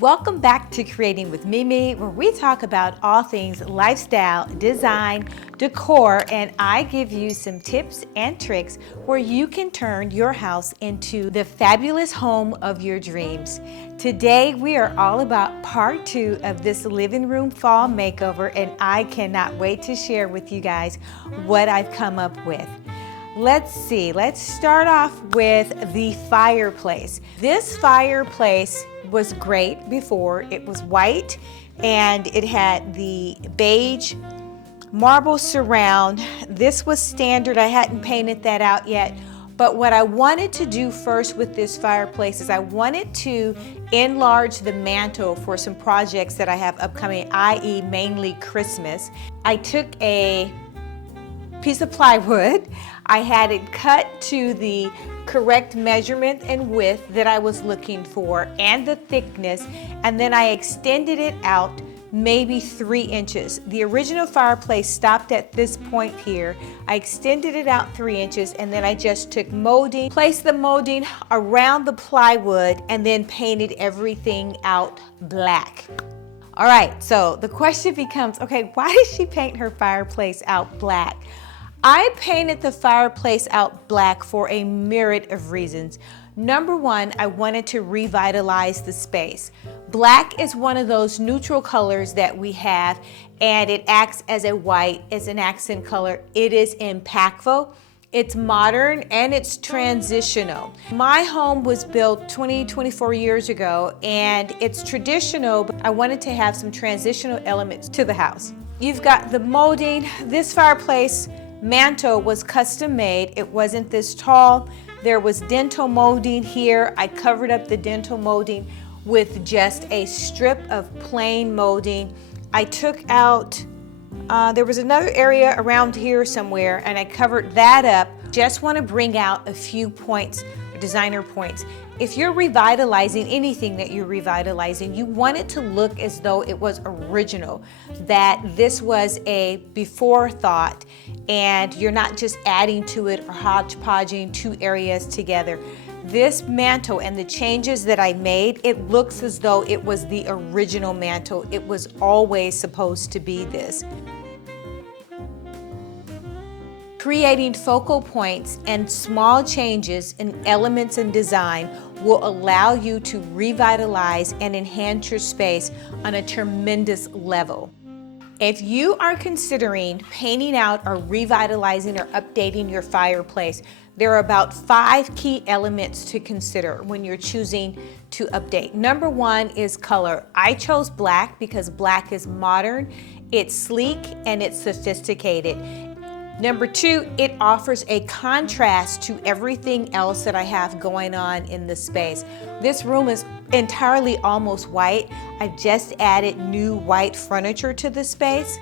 Welcome back to Creating with Mimi, where we talk about all things lifestyle, design, decor, and I give you some tips and tricks where you can turn your house into the fabulous home of your dreams. Today, we are all about part 2 of this living room fall makeover, and I cannot wait to share with you guys what I've come up with. Let's see, let's start off with the fireplace. This fireplace was great before. It was white and it had the beige marble surround. This was standard. I hadn't painted that out yet. But what I wanted to do first with this fireplace is I wanted to enlarge the mantle for some projects that I have upcoming, i.e. mainly Christmas. I took a piece of plywood. I had it cut to the correct measurement and width that I was looking for and the thickness, and then I extended it out maybe 3 inches. The original fireplace stopped at this point here. I extended it out 3 inches, and then I just took molding, placed the molding around the plywood, and then painted everything out black. All right, so the question becomes, okay, why did she paint her fireplace out black? I painted the fireplace out black for a myriad of reasons. Number one, I wanted to revitalize the space. Black is one of those neutral colors that we have, and it acts as a white, as an accent color. It is impactful, it's modern, and it's transitional. My home was built 24 years ago, and it's traditional, but I wanted to have some transitional elements to the house. You've got the molding. This fireplace mantle was custom made. It wasn't this tall. There was dental molding here. I covered up the dental molding with just a strip of plain molding. I took out, there was another area around here somewhere, and I covered that up. Just want to bring out a few points, designer points. If you're revitalizing anything that you're revitalizing, you want it to look as though it was original, that this was a before thought, and you're not just adding to it or hodgepodging 2 areas together. This mantle and the changes that I made, it looks as though it was the original mantle. It was always supposed to be this. Creating focal points and small changes in elements and design will allow you to revitalize and enhance your space on a tremendous level. If you are considering painting out or revitalizing or updating your fireplace, there are about 5 key elements to consider when you're choosing to update. Number 1 is color. I chose black because black is modern, it's sleek, and it's sophisticated. Number 2, it offers a contrast to everything else that I have going on in the space. This room is entirely almost white. I've just added new white furniture to the space.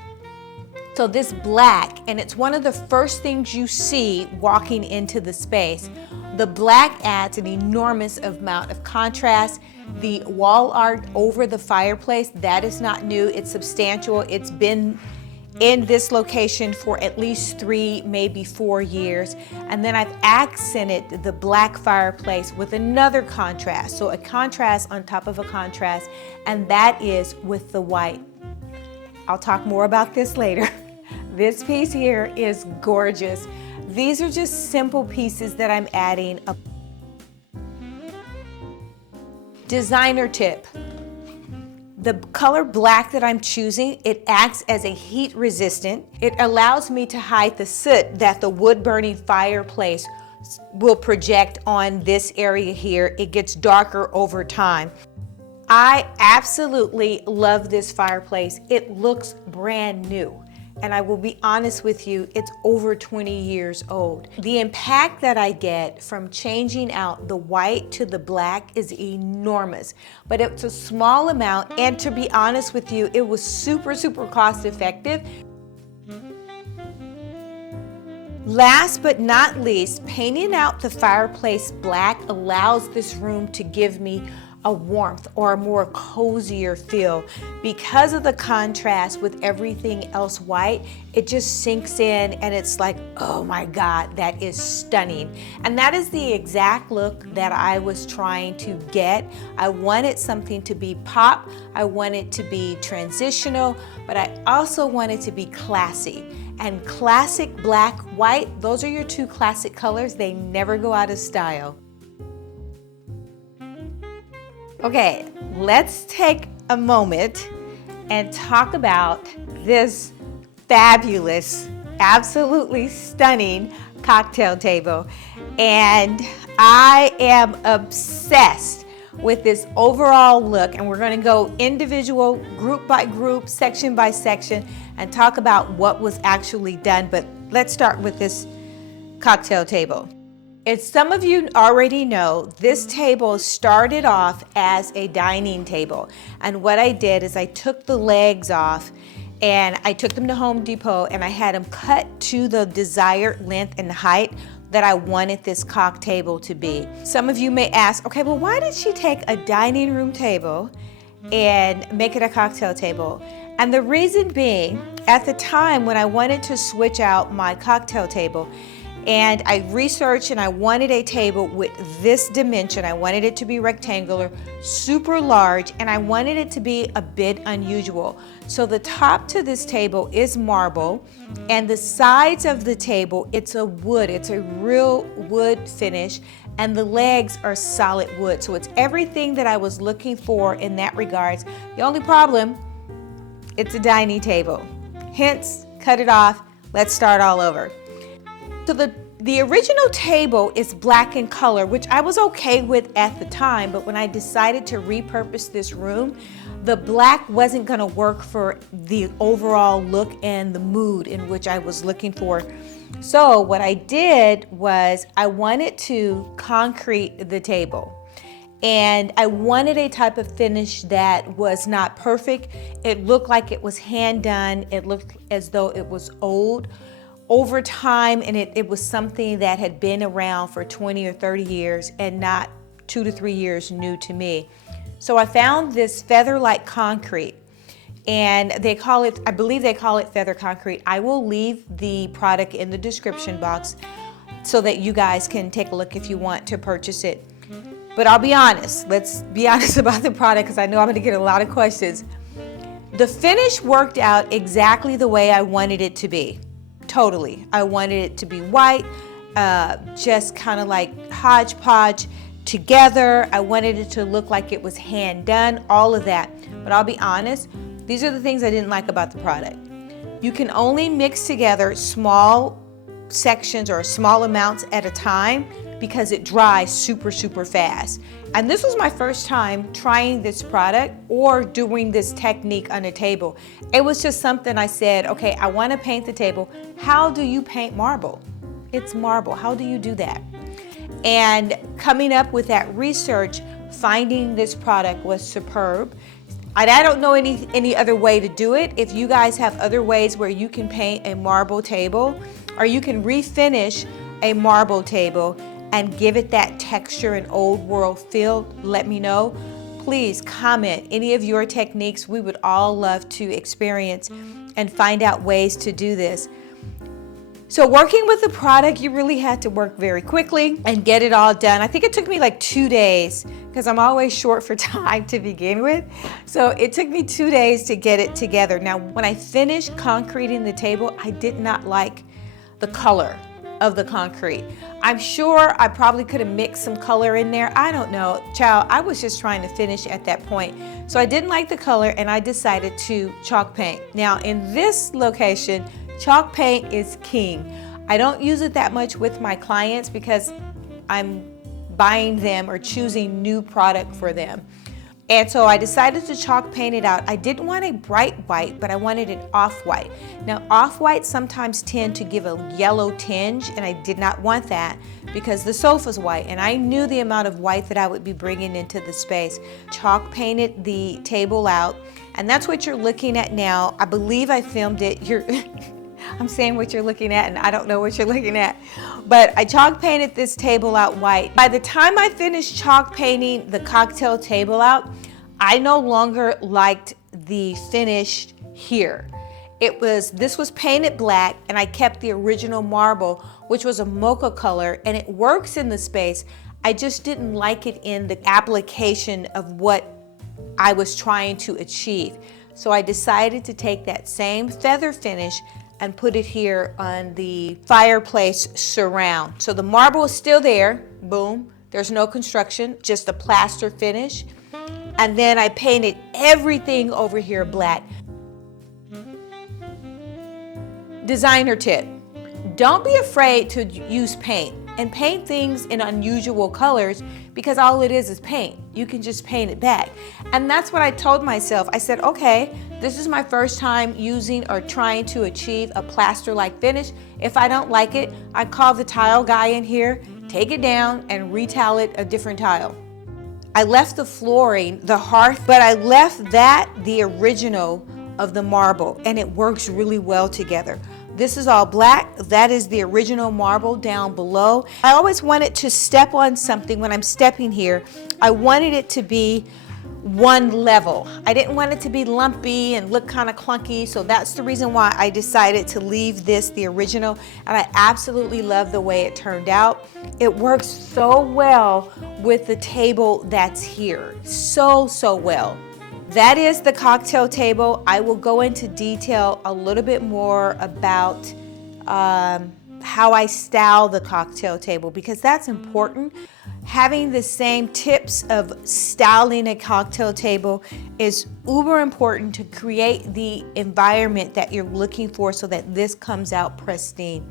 So this black, and it's one of the first things you see walking into the space. The black adds an enormous amount of contrast. The wall art over the fireplace, that is not new. It's substantial. It's been in this location for at least 3, maybe 4 years. And then I've accented the black fireplace with another contrast. So a contrast on top of a contrast, and that is with the white. I'll talk more about this later. This piece here is gorgeous. These are just simple pieces that I'm adding. Designer tip. The color black that I'm choosing, it acts as a heat resistant. It allows me to hide the soot that the wood burning fireplace will project on this area here. It gets darker over time. I absolutely love this fireplace. It looks brand new. And I will be honest with you, it's over 20 years old. The impact that I get from changing out the white to the black is enormous, but it's a small amount, and to be honest with you, it was super cost effective. Last but not least, painting out the fireplace black allows this room to give me a warmth or a more cozier feel. Because of the contrast with everything else white, it just sinks in and it's like, oh my God, that is stunning. And that is the exact look that I was trying to get. I wanted something to be pop, I wanted to be transitional, but I also wanted to be classy. And classic black, white, those are your two classic colors. They never go out of style. Okay, let's take a moment and talk about this fabulous, absolutely stunning cocktail table. And I am obsessed with this overall look, and we're going to go individual, group by group, section by section, and talk about what was actually done. But let's start with this cocktail table. As some of you already know, this table started off as a dining table. And what I did is I took the legs off and I took them to Home Depot and I had them cut to the desired length and height that I wanted this cocktail table to be. Some of you may ask, okay, well, why did she take a dining room table and make it a cocktail table? And the reason being, at the time when I wanted to switch out my cocktail table, and I researched and I wanted a table with this dimension. I wanted it to be rectangular, super large, and I wanted it to be a bit unusual. So the top to this table is marble, and the sides of the table, it's a wood. It's a real wood finish, and the legs are solid wood. So it's everything that I was looking for in that regards. The only problem, it's a dining table. Hence, cut it off. Let's start all over. So the original table is black in color, which I was okay with at the time, but when I decided to repurpose this room, the black wasn't gonna work for the overall look and the mood in which I was looking for. So what I did was I wanted to concrete the table. And I wanted a type of finish that was not perfect. It looked like it was hand done. It looked as though it was old over time, and it was something that had been around for 20 or 30 years and not 2 to 3 years new to me. So I found this feather-like concrete, and they call it, I believe they call it feather concrete. I will leave the product in the description box so that you guys can take a look if you want to purchase it. But I'll be honest, let's be honest about the product because I know I'm gonna get a lot of questions. The finish worked out exactly the way I wanted it to be. Totally. I wanted it to be white, just kind of like hodgepodge together. I wanted it to look like it was hand done, all of that. But I'll be honest, these are the things I didn't like about the product. You can only mix together small sections or small amounts at a time because it dries super, super fast. And this was my first time trying this product or doing this technique on a table. It was just something I said, okay, I want to paint the table. How do you paint marble? It's marble. How do you do that? And coming up with that research, finding this product was superb. And I don't know any other way to do it. If you guys have other ways where you can paint a marble table or you can refinish a marble table and give it that texture and old world feel, let me know. Please comment any of your techniques. We would all love to experience and find out ways to do this. So working with the product, you really had to work very quickly and get it all done. I think it took me like 2 days because I'm always short for time to begin with. So it took me 2 days to get it together. Now, when I finished concreting the table, I did not like the color of the concrete. I'm sure I probably could have mixed some color in there. I don't know. Child, I was just trying to finish at that point. So I didn't like the color and I decided to chalk paint. Now in this location, chalk paint is king. I don't use it that much with my clients because I'm buying them or choosing new product for them. And so I decided to chalk paint it out. I didn't want a bright white, but I wanted an off-white. Now, off-whites sometimes tend to give a yellow tinge, and I did not want that because the sofa's white, and I knew the amount of white that I would be bringing into the space. Chalk painted the table out, and that's what you're looking at now. I believe I filmed it. I'm saying what you're looking at and I don't know what you're looking at. But I chalk painted this table out white. By the time I finished chalk painting the cocktail table out, I no longer liked the finish here. This was painted black, and I kept the original marble, which was a mocha color, and it works in the space. I just didn't like it in the application of what I was trying to achieve. So I decided to take that same feather finish and put it here on the fireplace surround. So the marble is still there, boom. There's no construction, just a plaster finish. And then I painted everything over here black. Designer tip, don't be afraid to use paint and paint things in unusual colors, because all it is paint. You can just paint it back. And that's what I told myself. I said, okay, this is my first time using or trying to achieve a plaster-like finish. If I don't like it, I call the tile guy in here, take it down and retile it a different tile. I left the flooring, the hearth, but I left that the original of the marble, and it works really well together. This is all black. That is the original marble down below. I always wanted to step on something when I'm stepping here. I wanted it to be one level. I didn't want it to be lumpy and look kind of clunky, so that's the reason why I decided to leave this the original, and I absolutely love the way it turned out. It works so well with the table that's here. So well. That is the cocktail table. I will go into detail a little bit more about how I style the cocktail table, because that's important. Having the same tips of styling a cocktail table is uber important to create the environment that you're looking for so that this comes out pristine.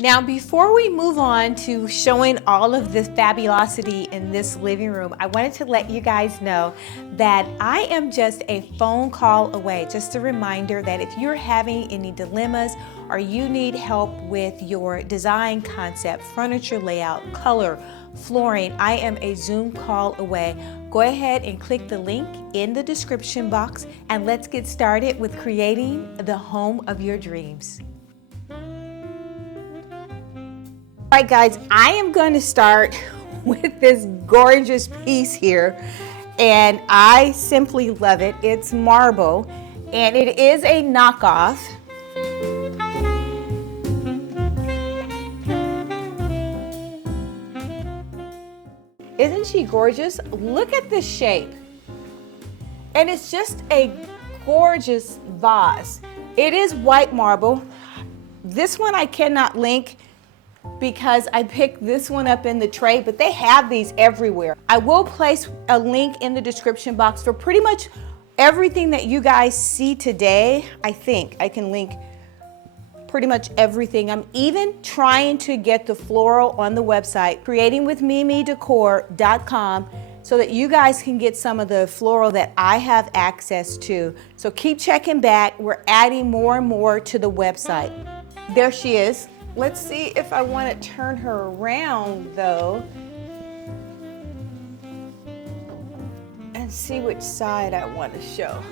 Now, before we move on to showing all of the fabulosity in this living room, I wanted to let you guys know that I am just a phone call away. Just a reminder that if you're having any dilemmas or you need help with your design concept, furniture layout, color, flooring, I am a Zoom call away. Go ahead and click the link in the description box and let's get started with creating the home of your dreams. All right, guys, I am going to start with this gorgeous piece here, and I simply love it. It's marble, and it is a knockoff. Isn't she gorgeous? Look at this shape. And it's just a gorgeous vase. It is white marble. This one I cannot link because I picked this one up in the tray, but they have these everywhere. I will place a link in the description box for pretty much everything that you guys see today. I think I can link pretty much everything. I'm even trying to get the floral on the website, creatingwithmimidecor.com, so that you guys can get some of the floral that I have access to. So keep checking back. We're adding more and more to the website. There she is. Let's see if I want to turn her around though and see which side I want to show.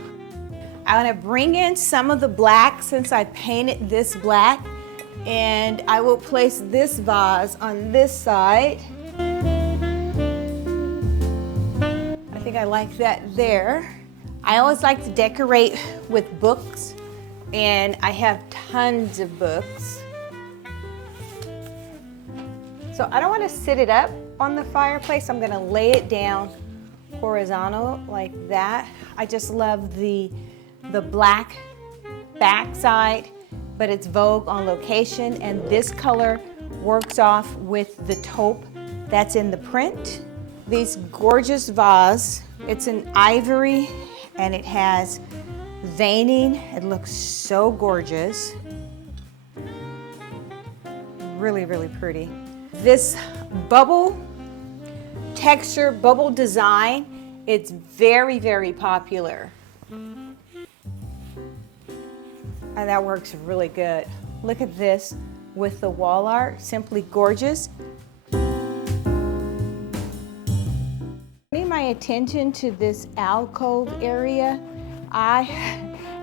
I want to bring in some of the black since I painted this black, and I will place this vase on this side. I think I like that there. I always like to decorate with books, and I have tons of books. So I don't want to sit it up on the fireplace. I'm going to lay it down horizontal like that. I just love the black backside, but it's Vogue on location, and this color works off with the taupe that's in the print. These gorgeous vase, it's an ivory and it has veining. It looks so gorgeous. Really, really pretty. This bubble texture, bubble design, it's very, very popular. And that works really good. Look at this with the wall art, simply gorgeous. Bringing my attention to this alcove area,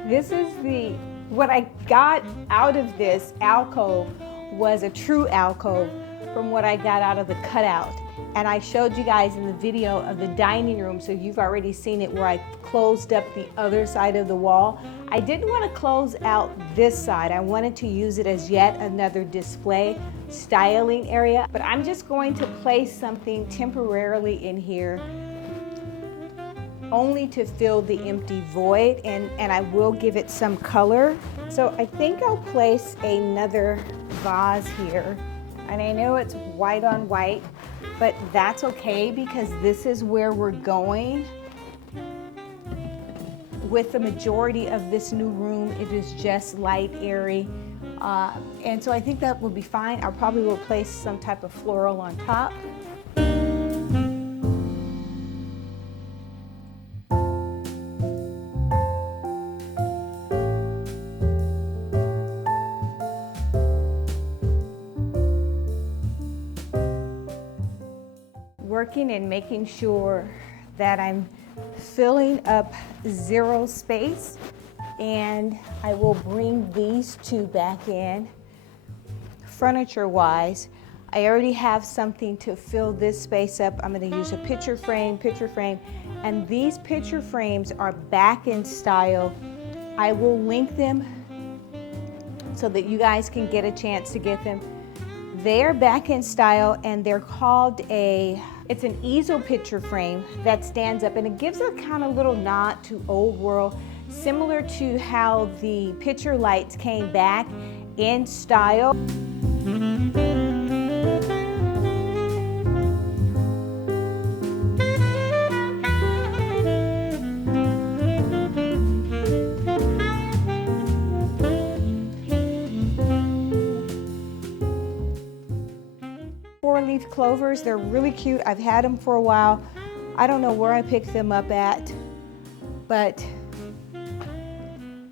this is the What I got out of this alcove was a true alcove from what I got out of the cutout. And I showed you guys in the video of the dining room, so you've already seen it where I closed up the other side of the wall. I didn't want to close out this side. I wanted to use it as yet another display styling area, but I'm just going to place something temporarily in here only to fill the empty void, and I will give it some color. So I think I'll place another vase here. And I know it's white on white, but that's okay because this is where we're going. With the majority of this new room, it is just light, airy. And so I think that will be fine. I'll probably will place some type of floral on top. Working and making sure that I'm filling up zero space, and I will bring these two back in. Furniture wise, I already have something to fill this space up. I'm going to use a picture frame, and these picture frames are back in style. I will link them so that you guys can get a chance to get them. They're back in style, and they're called it's an easel picture frame that stands up, and it gives a kind of little nod to old world, similar to how the picture lights came back in style. 4-leaf clovers, they're really cute. I've had them for a while. I don't know where I picked them up at, but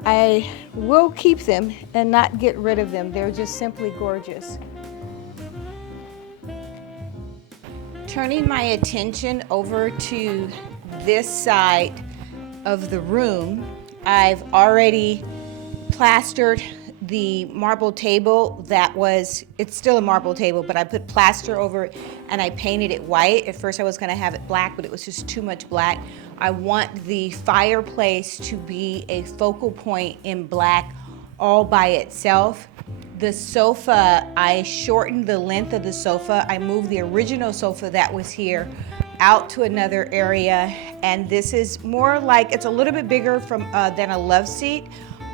I will keep them and not get rid of them. They're just simply gorgeous. Turning my attention over to this side of the room, I've already plastered the marble table it's still a marble table, but I put plaster over it and I painted it white. At first I was gonna have it black, but it was just too much black. I want the fireplace to be a focal point in black all by itself. The sofa, I shortened the length of the sofa. I moved the original sofa that was here out to another area, and this is more like, it's a little bit bigger than a love seat,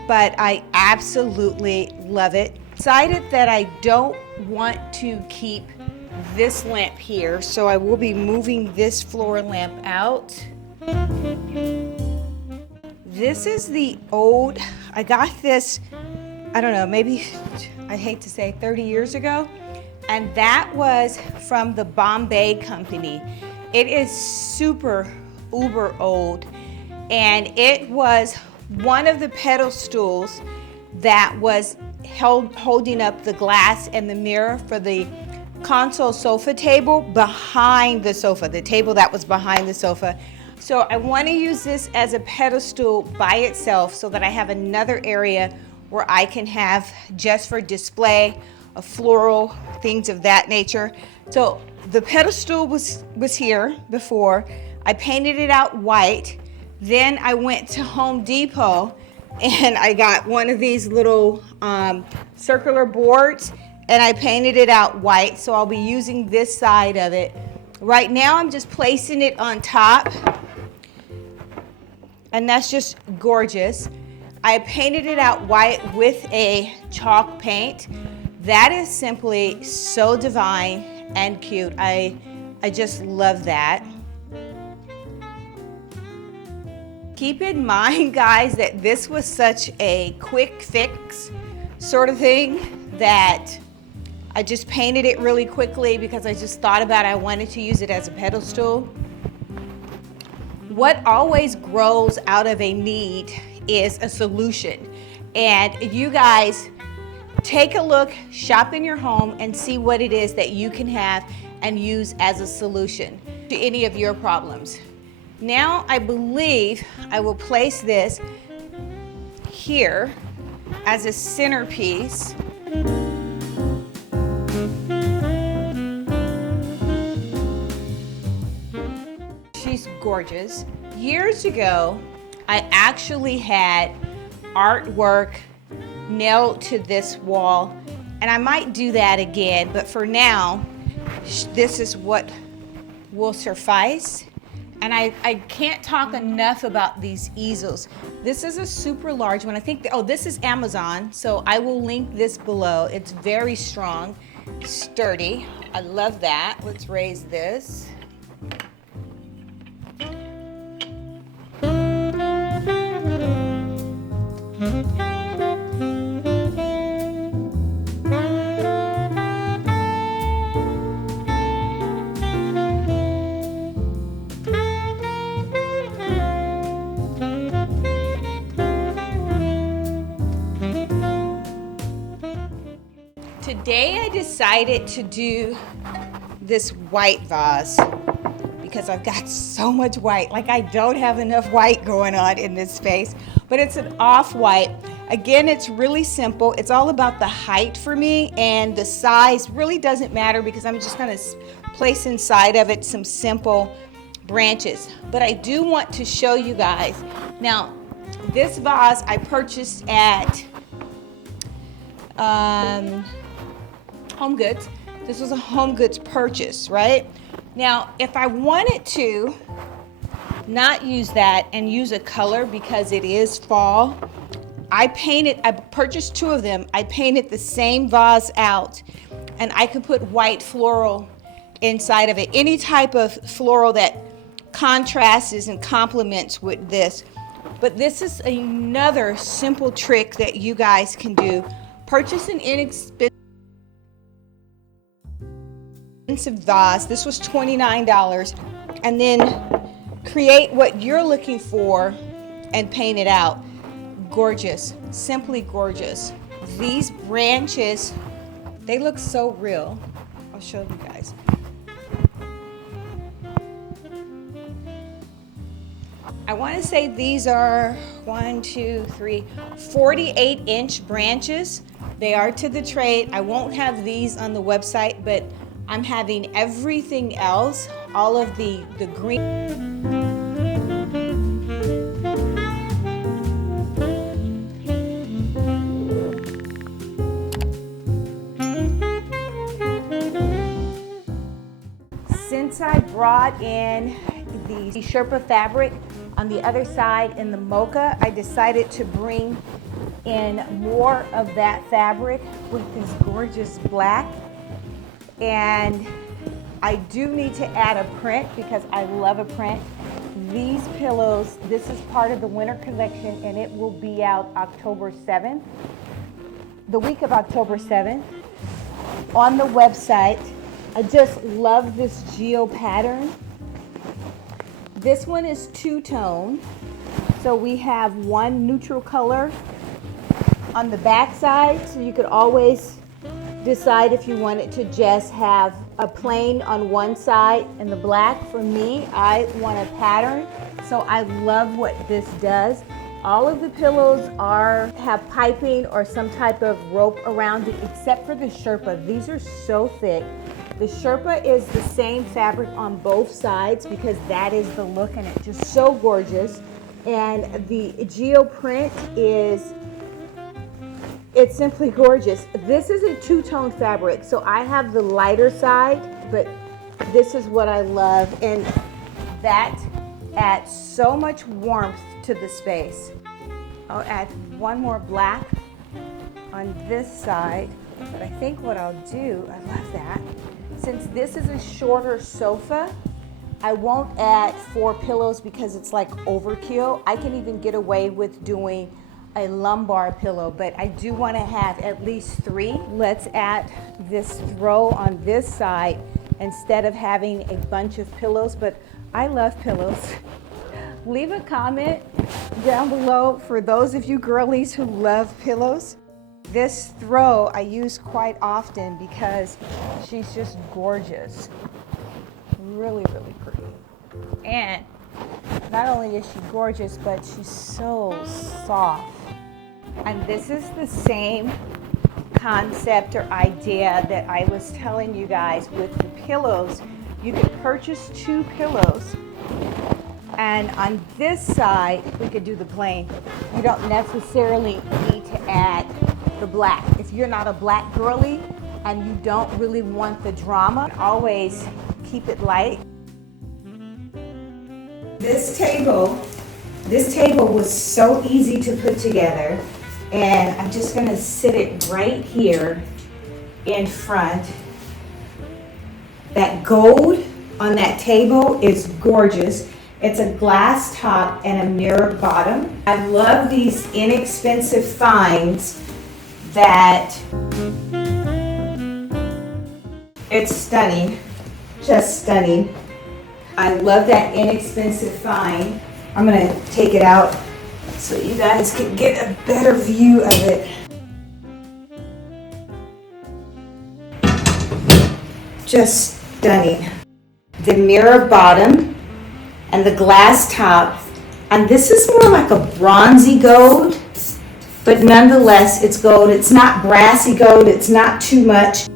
but I absolutely love it. Decided that I don't want to keep this lamp here, so I will be moving this floor lamp out. This is the old, I got this, I don't know, maybe, I hate to say 30 years ago, and that was from the Bombay company. It is super uber old, and it was one of the pedestals that was holding up the glass and the mirror for the console sofa table behind the sofa, the table that was behind the sofa. So I want to use this as a pedestal by itself so that I have another area where I can have just for display, a floral, things of that nature. So the pedestal was here before. I painted it out white. Then I went to Home Depot and I got one of these little circular boards and I painted it out white. So I'll be using this side of it. Right now I'm just placing it on top, and that's just gorgeous. I painted it out white with a chalk paint. That is simply so divine and cute. I just love that. Keep in mind, guys, that this was such a quick fix sort of thing that I just painted it really quickly because I just thought about I wanted to use it as a pedestal. What always grows out of a need is a solution. And you guys, take a look, shop in your home, and see what it is that you can have and use as a solution to any of your problems. Now I believe I will place this here as a centerpiece. She's gorgeous. Years ago, I actually had artwork nailed to this wall, and I might do that again, but for now, this is what will suffice. And I can't talk enough about these easels. This is a super large one. I think, oh, this is Amazon, so I will link this below. It's very strong, sturdy. I love that. Let's raise this. Today I decided to do this white vase because I've got so much white. Like, I don't have enough white going on in this space, but it's an off-white. Again, it's really simple. It's all about the height for me, and the size really doesn't matter because I'm just gonna place inside of it some simple branches. But I do want to show you guys. Now, this vase I purchased at Home Goods. This was a Home Goods purchase, right? Now, if I wanted to not use that and use a color because it is fall, I purchased 2 of them. I painted the same vase out, and I could put white floral inside of it. Any type of floral that contrasts and complements with this. But this is another simple trick that you guys can do. Purchase an inexpensive vase. This was $29, and then create what you're looking for and paint it out. Gorgeous, simply gorgeous. These branches, they look so real. I'll show you guys. I want to say these are 48-inch branches. They are to the trade. I won't have these on the website, but I'm having everything else, all of the green. Since I brought in the Sherpa fabric on the other side in the mocha, I decided to bring in more of that fabric with this gorgeous black. And I do need to add a print because I love a print. These pillows, this is part of the winter collection, and it will be out October 7th, the week of October 7th, on the website. I just love this geo pattern. This one is two-tone, so we have one neutral color on the back side, so you could always decide if you wanted to just have a plain on one side and the black. For me, I want a pattern, so I love what this does. All of the pillows have piping or some type of rope around it, except for the Sherpa. These are so thick. The Sherpa is the same fabric on both sides because that is the look, and it's just so gorgeous. And the geo print it's simply gorgeous. This is a two-tone fabric, so I have the lighter side, but this is what I love, and that adds so much warmth to the space. I'll add one more black on this side, but I think what I'll do, I love that. Since this is a shorter sofa, I won't add 4 pillows because it's like overkill. I can even get away with doing a lumbar pillow, but I do want to have at least 3. Let's add this throw on this side instead of having a bunch of pillows, but I love pillows. Leave a comment down below for those of you girlies who love pillows. This throw I use quite often because she's just gorgeous. Really, really pretty. And not only is she gorgeous, but she's so soft. And this is the same concept or idea that I was telling you guys with the pillows. You could purchase 2 pillows, and on this side we could do the plain. You don't necessarily need to add the black. If you're not a black girly and you don't really want the drama, always keep it light. This table was so easy to put together, and I'm just gonna sit it right here in front. That gold on that table is gorgeous. It's a glass top and a mirror bottom. I love these inexpensive finds that it's stunning, just stunning. I love that inexpensive find. I'm gonna take it out so you guys can get a better view of it. Just stunning. The mirror bottom and the glass top, and this is more like a bronzy gold, but nonetheless it's gold. It's not brassy gold, it's not too much.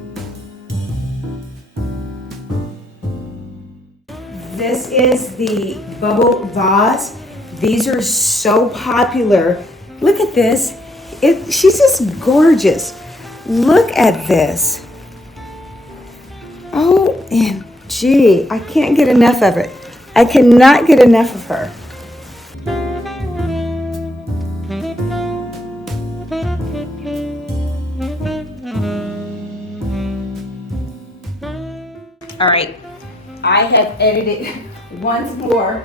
This is the bubble vase. These are so popular. Look at this. She's just gorgeous. Look at this. OMG, I can't get enough of it. I cannot get enough of her. All right, I have edited once more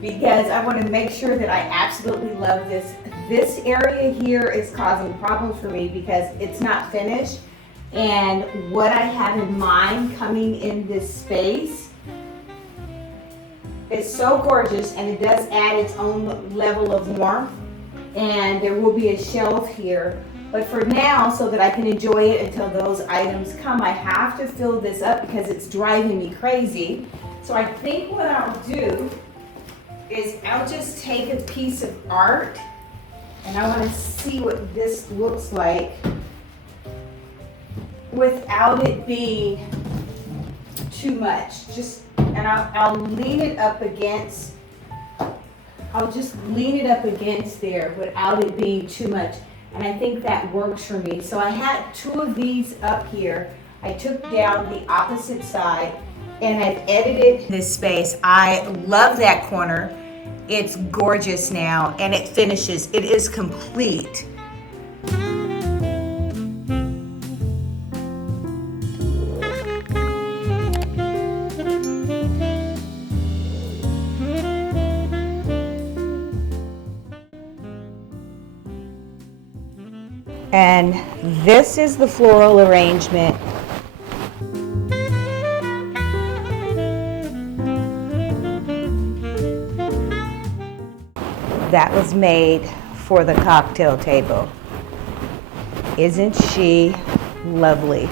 because I want to make sure that I absolutely love this. This area here is causing problems for me because it's not finished. And what I have in mind coming in this space is so gorgeous, and it does add its own level of warmth. And there will be a shelf here. But for now, so that I can enjoy it until those items come, I have to fill this up because it's driving me crazy. So I think what I'll do is I'll just take a piece of art, and I want to see what this looks like without it being too much. And I'll lean it up against, I'll just lean it up against there without it being too much. And I think that works for me. So I had 2 of these up here. I took down the opposite side, and I've edited this space. I love that corner. It's gorgeous now, and it finishes. It is complete. And this is the floral arrangement. That was made for the cocktail table. Isn't she lovely?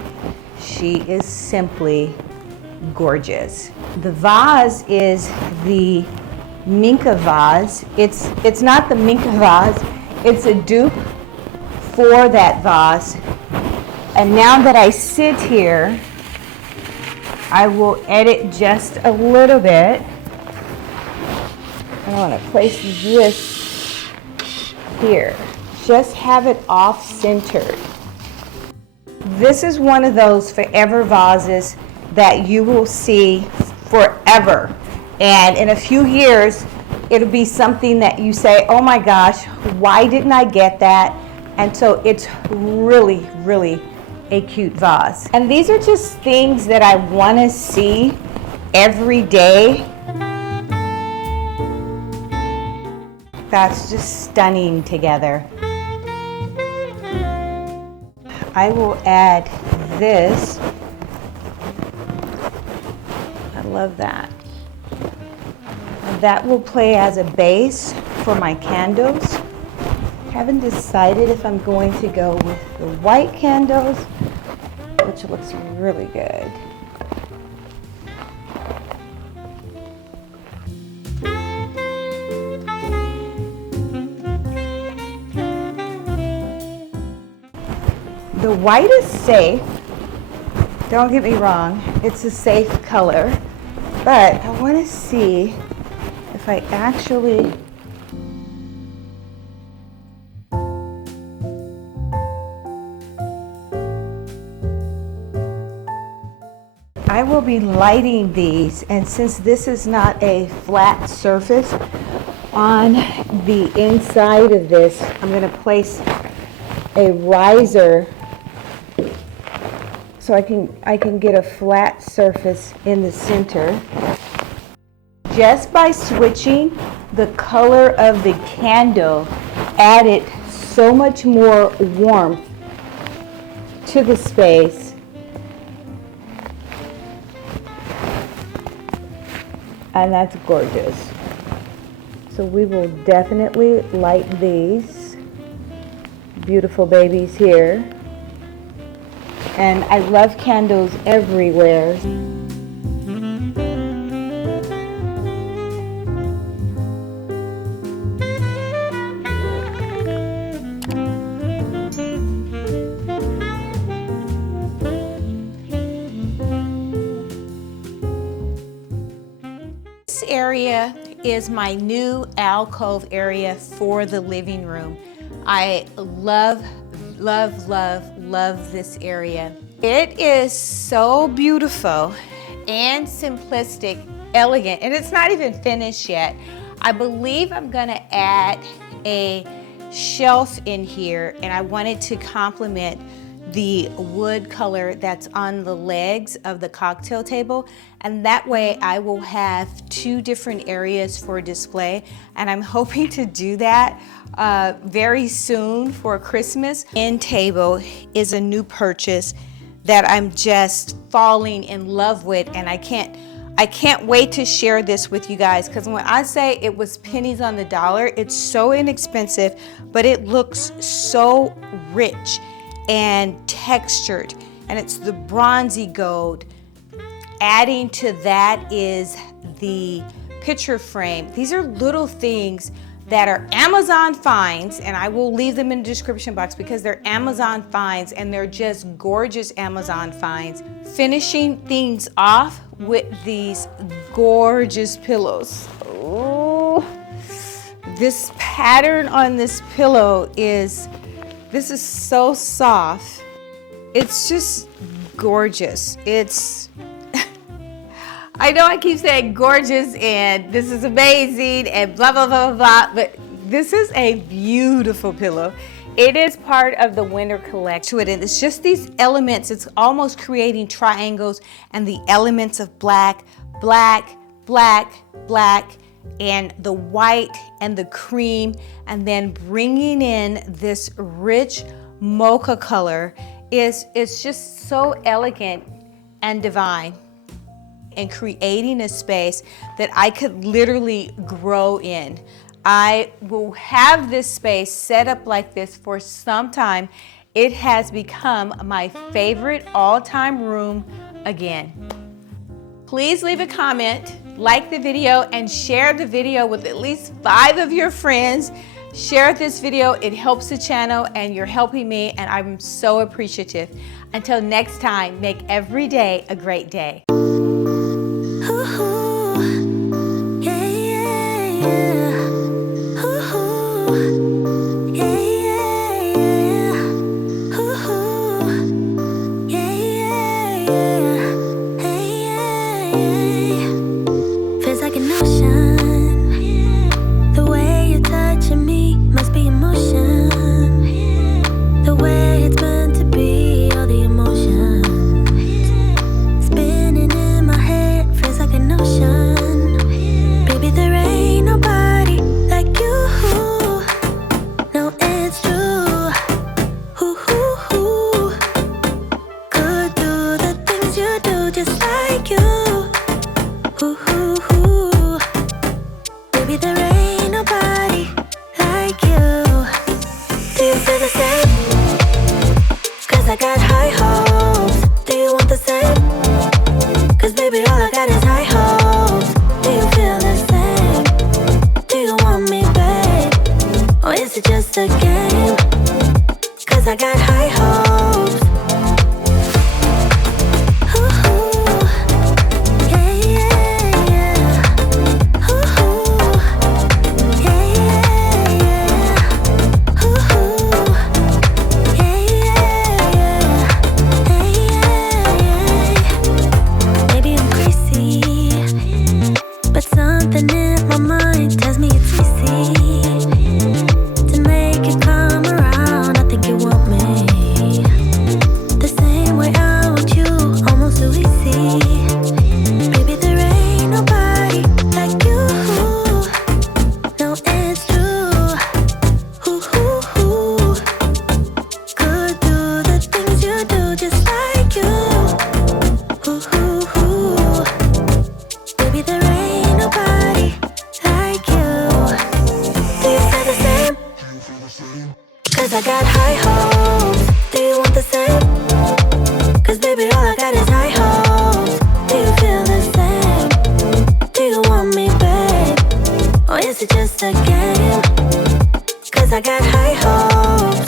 She is simply gorgeous. The vase is the Minka vase. It's not the Minka vase, it's a dupe for that vase. And now that I sit here, I will edit just a little bit. I want to place this here. Just have it off-centered. This is one of those forever vases that you will see forever. And in a few years, it'll be something that you say, oh my gosh, why didn't I get that? And so it's really, really a cute vase. And these are just things that I want to see every day. That's just stunning together. I will add this. I love that. And that will play as a base for my candles. Haven't decided if I'm going to go with the white candles, which looks really good. The white is safe. Don't get me wrong, it's a safe color. But I want to see if I actually I will be lighting these, and since this is not a flat surface on the inside of this, I'm going to place a riser so I can get a flat surface in the center. Just by switching the color of the candle added so much more warmth to the space. And that's gorgeous. So we will definitely light these beautiful babies here. And I love candles everywhere. This area is my new alcove area for the living room. I love, love, love, love this area. It is so beautiful and simplistic, elegant, and it's not even finished yet. I believe I'm gonna add a shelf in here, and I wanted to complement the wood color that's on the legs of the cocktail table, and that way I will have two different areas for display, and I'm hoping to do that very soon for Christmas. End table is a new purchase that I'm just falling in love with, and I can't wait to share this with you guys, because when I say it was pennies on the dollar, it's so inexpensive, but it looks so rich and textured, and it's the bronzy gold. Adding to that is the picture frame. These are little things that are Amazon finds, and I will leave them in the description box because they're Amazon finds, and they're just gorgeous Amazon finds. Finishing things off with these gorgeous pillows. Oh, this pattern on this pillow is so soft. It's just gorgeous. It's, I know I keep saying gorgeous and this is amazing and blah, blah, blah, blah, but this is a beautiful pillow. It is part of the winter collection, and it's just these elements. It's almost creating triangles and the elements of black, black, black, black, and the white and the cream, and then bringing in this rich mocha color is just so elegant and divine, and creating a space that I could literally grow in. I will have this space set up like this for some time. It has become my favorite all-time room again. Please leave a comment, like the video, and share the video with at least 5 of your friends. Share this video, it helps the channel, and you're helping me, and I'm so appreciative. Until next time, make every day a great day. I got high hopes. Do you want the same? Cause baby, all I got is high hopes. Do you feel the same? Do you want me, babe? Or is it just a game? Cause I got high hopes. I got high hopes. Do you want the same? Cause baby, all I got is high hopes. Do you feel the same? Do you want me, babe? Or is it just a game? Cause I got high hopes.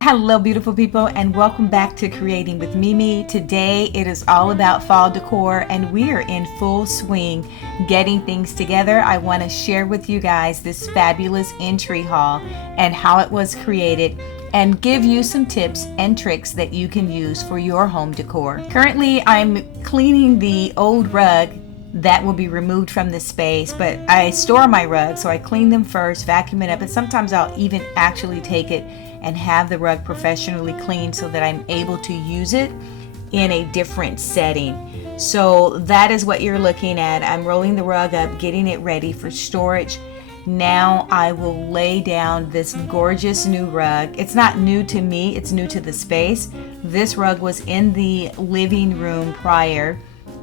Hello, beautiful people, and welcome back to Creating with Mimi. Today it is all about fall decor, and we are in full swing getting things together. I want to share with you guys this fabulous entry haul and how it was created, and give you some tips and tricks that you can use for your home decor. Currently, I'm cleaning the old rug that will be removed from the space, but I store my rugs, so I clean them first, vacuum it up, and sometimes I'll even actually take it and have the rug professionally cleaned so that I'm able to use it in a different setting. So that is what you're looking at. I'm rolling the rug up, getting it ready for storage. Now I will lay down this gorgeous new rug. It's not new to me, it's new to the space. This rug was in the living room prior,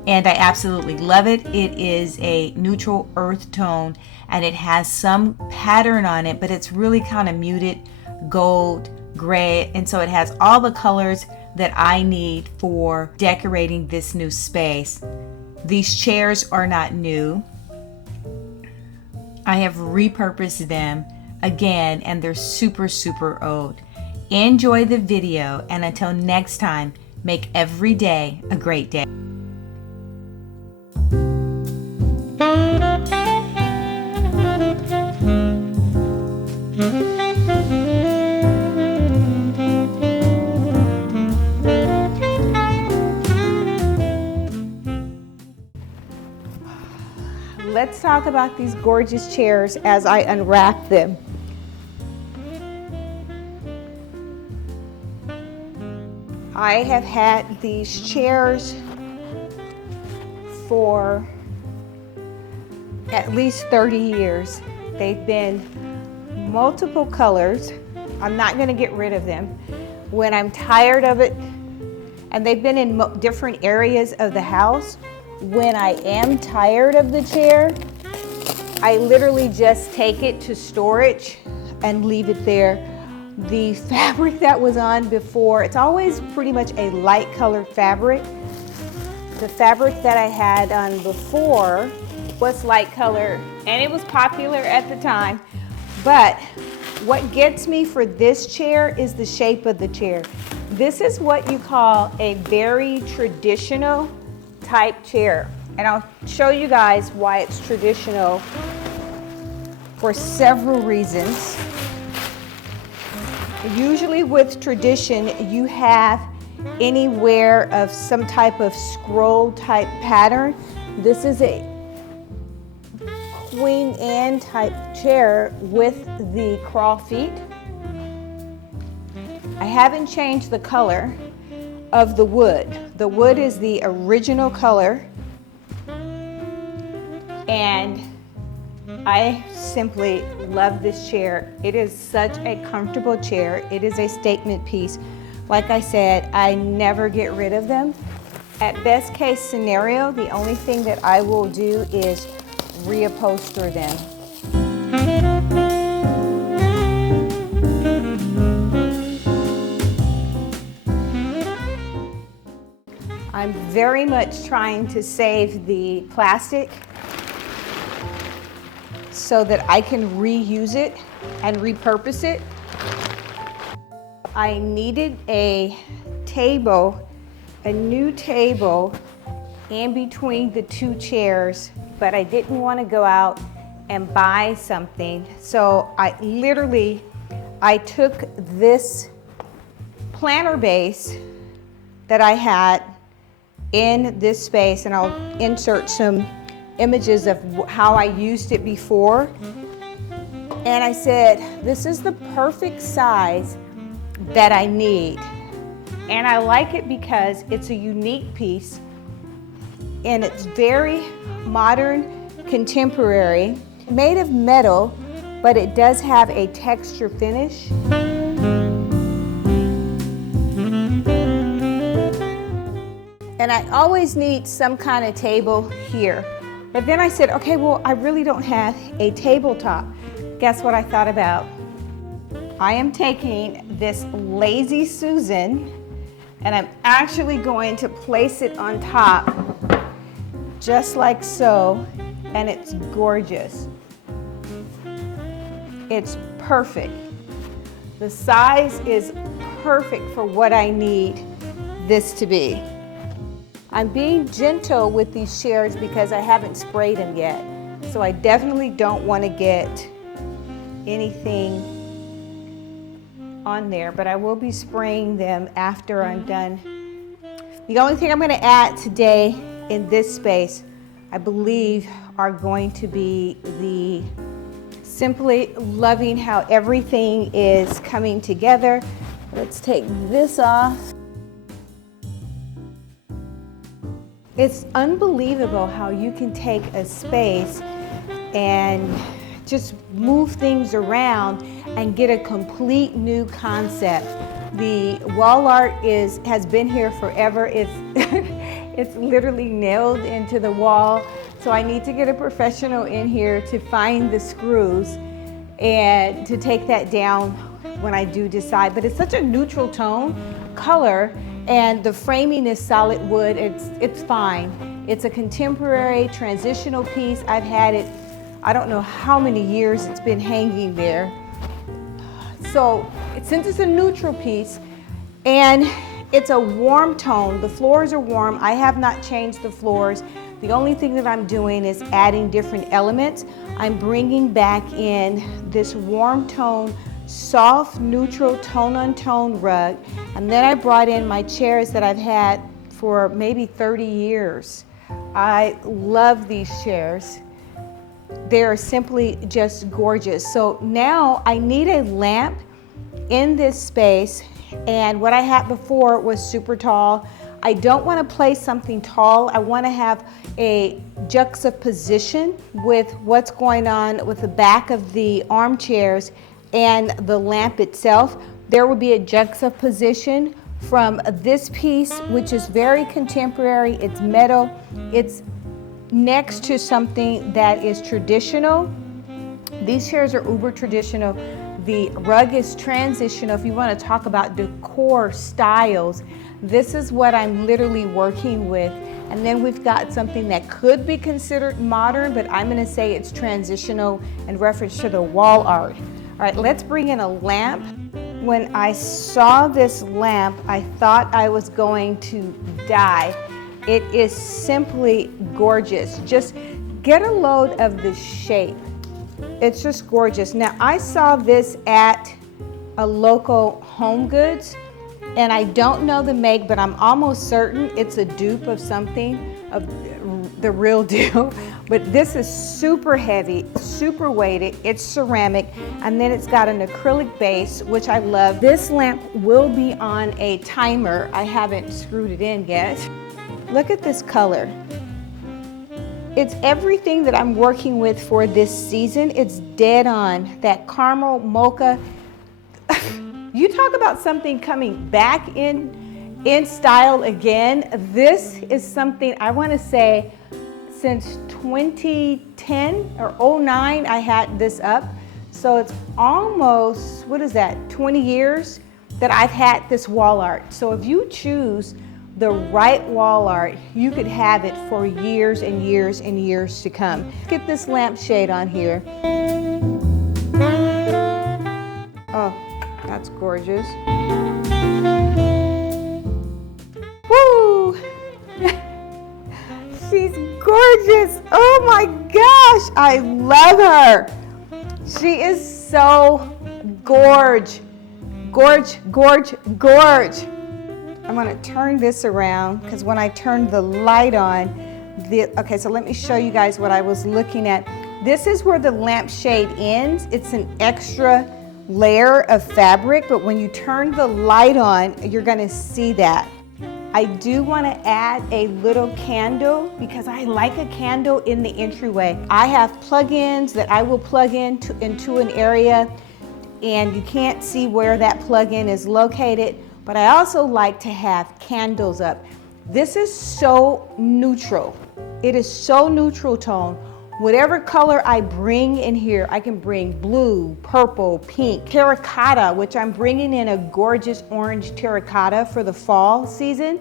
and I absolutely love it. It is a neutral earth tone, and it has some pattern on it, but it's really kind of muted gold, gray, and so it has all the colors that I need for decorating this new space. These chairs are not new. I have repurposed them again, and they're super old. Enjoy the video, and until next time, make every day a great day. let's talk about these gorgeous chairs as I unwrap them. I have had these chairs for at least 30 years. They've been multiple colors. I'm not going to get rid of them. When I'm tired of it, and they've been in different areas of the house, when I am tired of the chair, I literally just take it to storage and leave it there. The fabric that was on before, it's always pretty much a light colored fabric. The fabric that I had on before was light color, and it was popular at the time. But what gets me for this chair is the shape of the chair. This is what you call a very traditional type chair. And I'll show you guys why it's traditional for several reasons. Usually with tradition, you have anywhere of some type of scroll type pattern. This is a Queen Anne type chair with the crawl feet. I haven't changed the color of the wood. The wood is the original color, and I simply love this chair. It is such a comfortable chair. It is a statement piece. Like I said, I never get rid of them. At best case scenario, the only thing that I will do is reupholster them. I'm very much trying to save the plastic so that I can reuse it and repurpose it. I needed a table, a new table in between the two chairs, but I didn't want to go out and buy something. So I took this planter base that I had in this space, and I'll insert some images of how I used it before. And I said, this is the perfect size that I need. And I like it because it's a unique piece, and it's very modern, contemporary, made of metal, but it does have a texture finish. And I always need some kind of table here. But then I said, okay, well, I really don't have a tabletop. Guess what I thought about? I am taking this Lazy Susan, and I'm actually going to place it on top, just like so, and it's gorgeous. It's perfect. The size is perfect for what I need this to be. I'm being gentle with these chairs because I haven't sprayed them yet. So I definitely don't want to get anything on there, but I will be spraying them after I'm done. The only thing I'm going to add today in this space, I believe, are going to be the simply loving how everything is coming together. Let's take this off. It's unbelievable how you can take a space and just move things around and get a complete new concept. The wall art has been here forever. It's literally nailed into the wall. So I need to get a professional in here to find the screws and to take that down when I do decide. But it's such a neutral tone color, and the framing is solid wood. It's fine. It's a contemporary transitional piece. I've had it, I don't know how many years it's been hanging there. So since it's a neutral piece and it's a warm tone, the floors are warm. I have not changed the floors. The only thing that I'm doing is adding different elements. I'm bringing back in this warm tone, soft, neutral, tone-on-tone rug. And then I brought in my chairs that I've had for maybe 30 years. I love these chairs. They're simply just gorgeous. So now I need a lamp in this space, and what I had before was super tall. I don't want to place something tall. I want to have a juxtaposition with what's going on with the back of the armchairs and the lamp itself. There will be a juxtaposition from this piece, which is very contemporary. It's metal. It's next to something that is traditional. These chairs are uber traditional. The rug is transitional. If you want to talk about decor styles, this is what I'm literally working with. And then we've got something that could be considered modern, but I'm going to say it's transitional in reference to the wall art. All right, let's bring in a lamp. When I saw this lamp, I thought I was going to die. It is simply gorgeous. Just get a load of the shape. It's just gorgeous. Now, I saw this at a local Home Goods, and I don't know the make, but I'm almost certain it's a dupe of something, of the real deal. But this is super heavy, super weighted. It's ceramic, and then it's got an acrylic base, which I love. This lamp will be on a timer. I haven't screwed it in yet. Look at this color. It's everything that I'm working with for this season. It's dead on. That caramel mocha. You talk about something coming back in style again. This is something I want to say since 2010 or 09 I had this up. So it's almost, what is that, 20 years that I've had this wall art. So if you choose the right wall art, you could have it for years and years and years to come. Get this lampshade on here. Oh, that's gorgeous. Woo! She's gorgeous. Oh my gosh, I love her. She is so gorge. Gorge, gorge, gorge. I'm going to turn this around because when I turn the light on, okay, so let me show you guys what I was looking at. This is where the lampshade ends. It's an extra layer of fabric, but when you turn the light on, you're going to see that. I do want to add a little candle because I like a candle in the entryway. I have plug-ins that I will plug into an area, and you can't see where that plug-in is located. But I also like to have candles up. This is so neutral. It is so neutral tone. Whatever color I bring in here, I can bring blue, purple, pink, terracotta, which I'm bringing in a gorgeous orange terracotta for the fall season.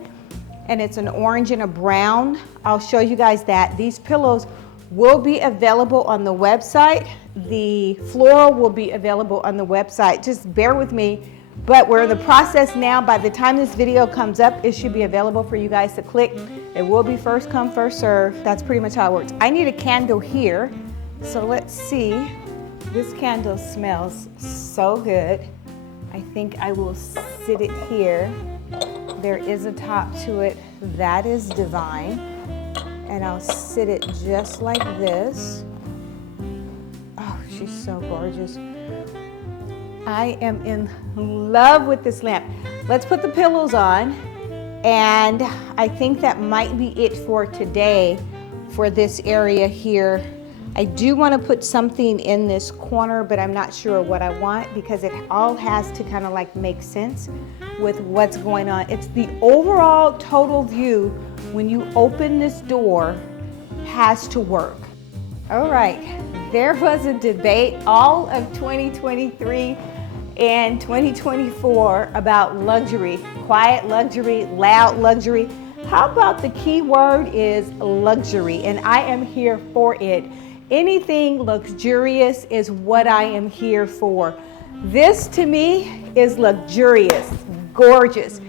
And it's an orange and a brown. I'll show you guys that. These pillows will be available on the website. The floral will be available on the website. Just bear with me. But we're in the process now. By the time this video comes up, it should be available for you guys to click. It will be first come, first serve. That's pretty much how it works. I need a candle here. So let's see. This candle smells so good. I think I will sit it here. There is a top to it. That is divine. And I'll sit it just like this. Oh, she's so gorgeous. I am in love with this lamp. Let's put the pillows on, and I think that might be it for today for this area here. I do want to put something in this corner, but I'm not sure what I want because it all has to kind of like make sense with what's going on. It's the overall total view when you open this door has to work. All right, there was a debate all of 2023 and 2024 about luxury, quiet luxury, loud luxury. How about the key word is luxury, and I am here for it. Anything luxurious is what I am here for. This to me is luxurious, gorgeous.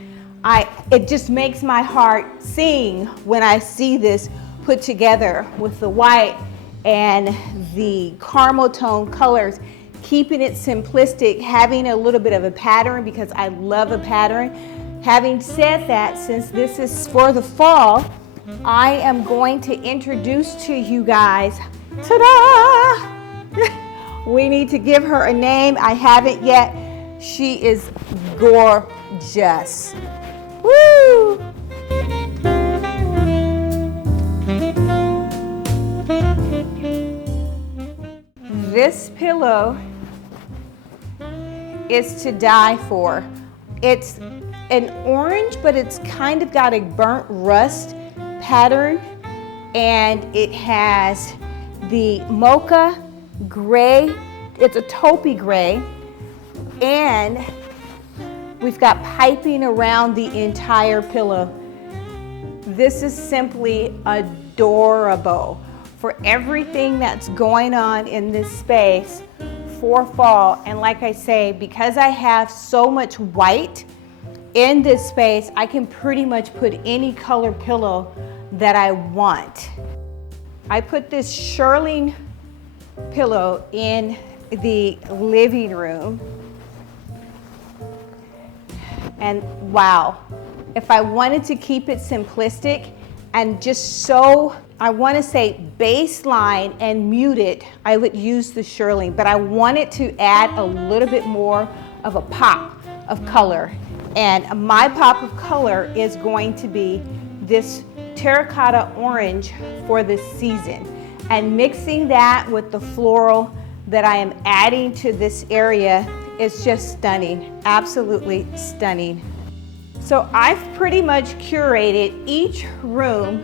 It just makes my heart sing when I see this put together with the white and the caramel tone colors, keeping it simplistic, having a little bit of a pattern because I love a pattern. Having said that, since this is for the fall, I am going to introduce to you guys Ta-da! We need to give her a name. I haven't yet. She is gorgeous. Woo! This pillow is to die for. It's an orange, but it's kind of got a burnt rust pattern, and it has the mocha gray. It's a taupey gray, and we've got piping around the entire pillow. This is simply adorable for everything that's going on in this space for fall. And like I say, because I have so much white in this space, I can pretty much put any color pillow that I want. I put this shearling pillow in the living room, and wow, if I wanted to keep it simplistic and just so, I want to say baseline and muted, I would use the shearling, but I wanted to add a little bit more of a pop of color. And my pop of color is going to be this terracotta orange for this season. And mixing that with the floral that I am adding to this area is just stunning, absolutely stunning. So I've pretty much curated each room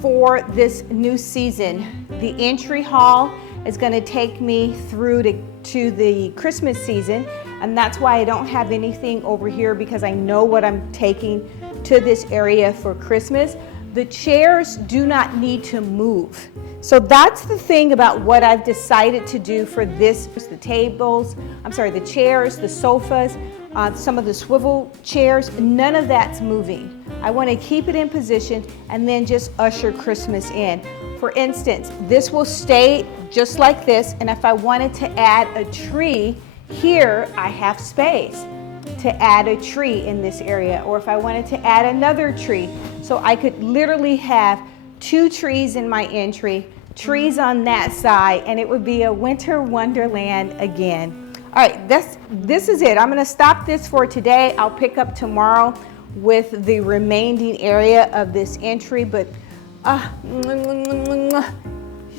for this new season. The entry hall is going to take me through to the Christmas season, and that's why I don't have anything over here, because I know what I'm taking to this area for Christmas. The chairs do not need to move. So that's the thing about what I've decided to do for this, the chairs, the sofas, some of the swivel chairs, none of that's moving. I want to keep it in position and then just usher Christmas in. For instance, this will stay just like this, and if I wanted to add a tree here, I have space to add a tree in this area, or if I wanted to add another tree. So I could literally have 2 trees in my entry, trees on that side, and it would be a winter wonderland again. All right, this is it. I'm gonna stop this for today. I'll pick up tomorrow with the remaining area of this entry, but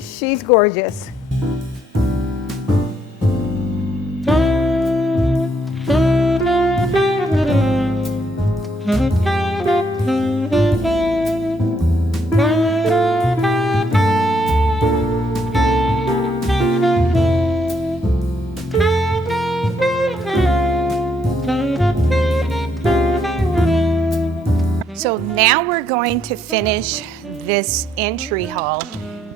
she's gorgeous. So now we're going to finish this entry hall,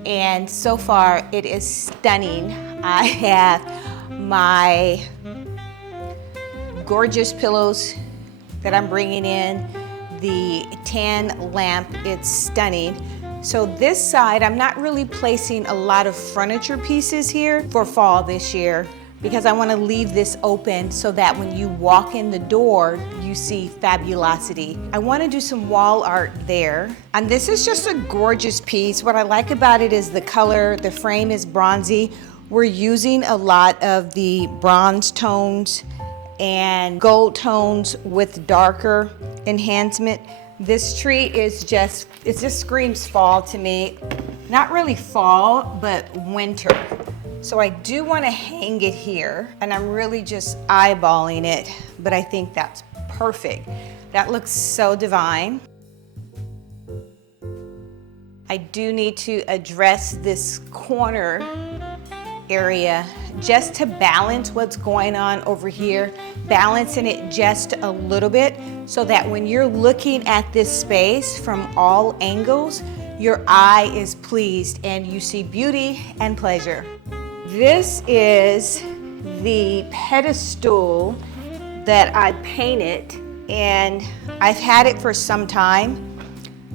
and so far it is stunning. I have my gorgeous pillows that I'm bringing in, the tan lamp, it's stunning. So this side, I'm not really placing a lot of furniture pieces here for fall this year, because I want to leave this open so that when you walk in the door, you see fabulosity. I want to do some wall art there. And this is just a gorgeous piece. What I like about it is the color. The frame is bronzy. We're using a lot of the bronze tones and gold tones with darker enhancement. This tree is just, it just screams fall to me. Not really fall, but winter. So I do want to hang it here, and I'm really just eyeballing it, but I think that's perfect. That looks so divine. I do need to address this corner area just to balance what's going on over here, balancing it just a little bit so that when you're looking at this space from all angles, your eye is pleased and you see beauty and pleasure. This is the pedestal that I painted, and I've had it for some time.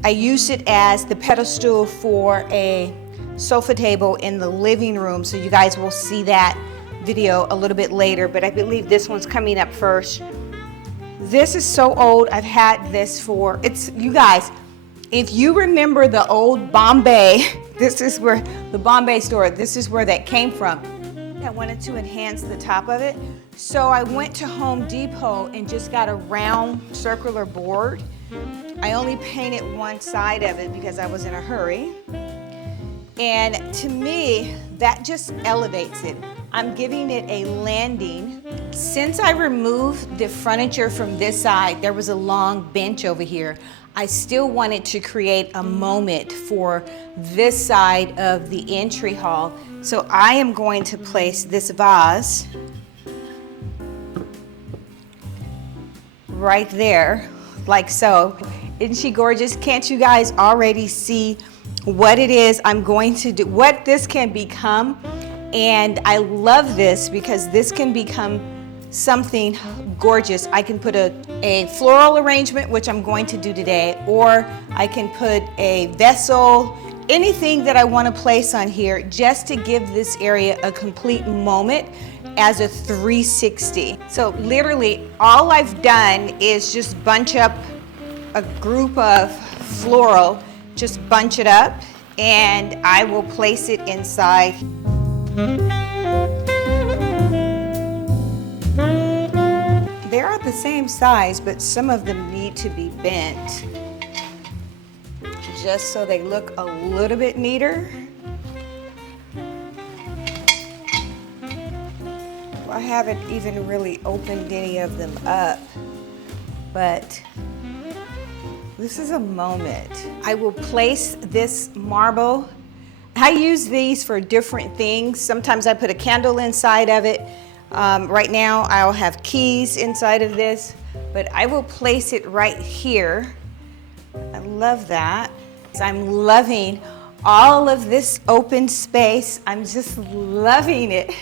I use it as the pedestal for a sofa table in the living room, so you guys will see that video a little bit later, but I believe this one's coming up first. This is so old. I've had this for, you guys, if you remember the old Bombay This is where the Bombay store, this is where that came from. I wanted to enhance the top of it. So I went to Home Depot and just got a round circular board. I only painted one side of it because I was in a hurry. And to me, that just elevates it. I'm giving it a landing. Since I removed the furniture from this side, there was a long bench over here. I still wanted to create a moment for this side of the entry hall. So I am going to place this vase right there, like so. Isn't she gorgeous? Can't you guys already see what it is I'm going to do, what this can become? And I love this because this can become something gorgeous. I can put a floral arrangement, which I'm going to do today, or I can put a vessel, anything that I want to place on here just to give this area a complete moment as a 360. So literally all I've done is just bunch up a group of floral, just bunch it up, and I will place it inside. They are the same size, but some of them need to be bent just so they look a little bit neater. I haven't even really opened any of them up, but this is a moment. I will place this marble. I use these for different things. Sometimes I put a candle inside of it. Right now I'll have keys inside of this, but I will place it right here. I love that. I'm loving all of this open space. I'm just loving it.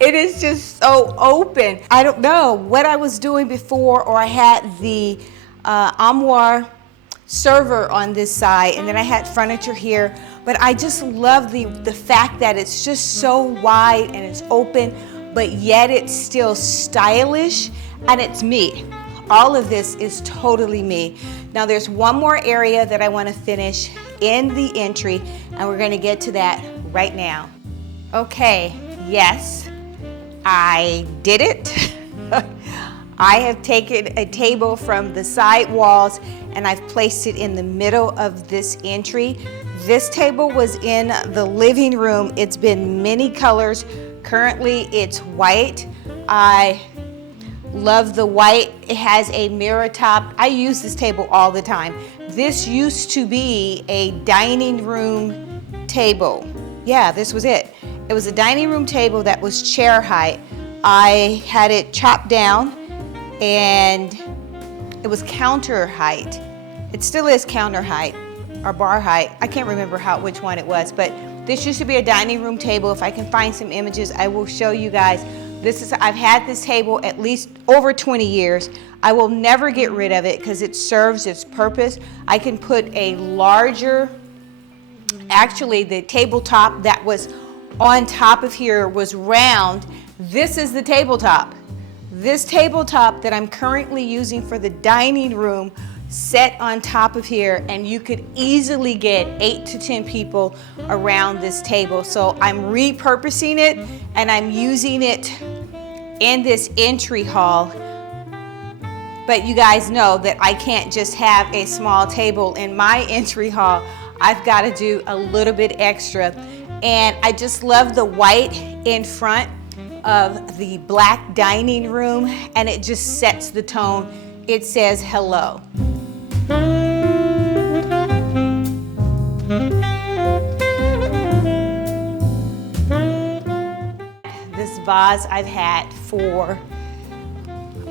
It is just so open. I don't know what I was doing before, or I had the armoire server on this side, and then I had furniture here, but I just love the fact that it's just so wide and it's open, but yet it's still stylish, and it's me. All of this is totally me. Now there's one more area that I want to finish in the entry, and we're going to get to that right now. Okay, yes, I did it. I have taken a table from the side walls and I've placed it in the middle of this entry. This table was in the living room. It's been many colors. Currently it's white. I love the white. It has a mirror top. I use this table all the time. This used to be a dining room table. Yeah, this was it. It was a dining room table that was chair height. I had it chopped down and it was counter height. It still is counter height or bar height. I can't remember which one it was, but this used to be a dining room table. If I can find some images, I will show you guys. I've had this table at least over 20 years. I will never get rid of it because it serves its purpose. I can put a larger, actually the tabletop that was on top of here was round. This is the tabletop. This tabletop that I'm currently using for the dining room set on top of here, and you could easily get 8 to 10 people around this table. So I'm repurposing it and I'm using it in this entry hall. But you guys know that I can't just have a small table in my entry hall. I've got to do a little bit extra. And I just love the white in front of the black dining room, and it just sets the tone. It says hello. This vase I've had for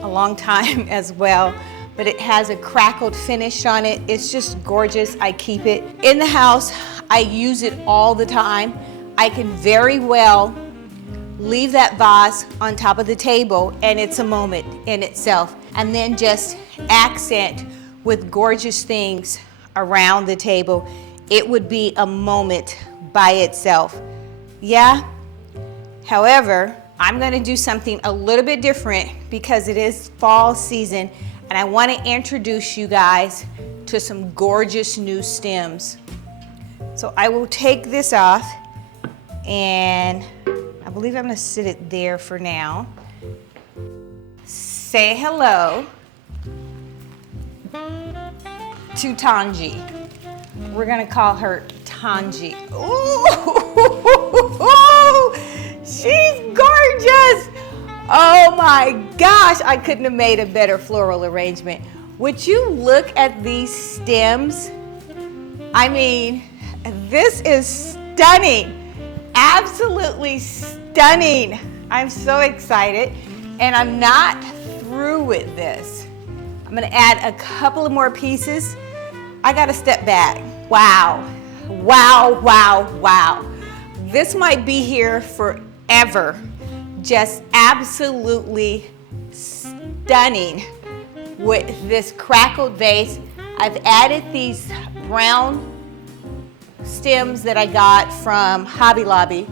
a long time as well, but it has a crackled finish on it. It's just gorgeous. I keep it in the house. I use it all the time. I can very well leave that vase on top of the table and it's a moment in itself, and then just accent with gorgeous things around the table. It would be a moment by itself. Yeah. However, I'm going to do something a little bit different because it is fall season, and I want to introduce you guys to some gorgeous new stems. So I will take this off, and I believe I'm gonna sit it there for now. Say hello to Tanji. We're gonna call her Tanji. Ooh, she's gorgeous. Oh my gosh, I couldn't have made a better floral arrangement. Would you look at these stems? I mean, this is stunning. Absolutely stunning. I'm so excited, and I'm not through with this. I'm gonna add a couple of more pieces. I gotta step back. Wow, wow, wow, wow. This might be here forever. Just absolutely stunning with this crackled vase. I've added these brown stems that I got from Hobby Lobby.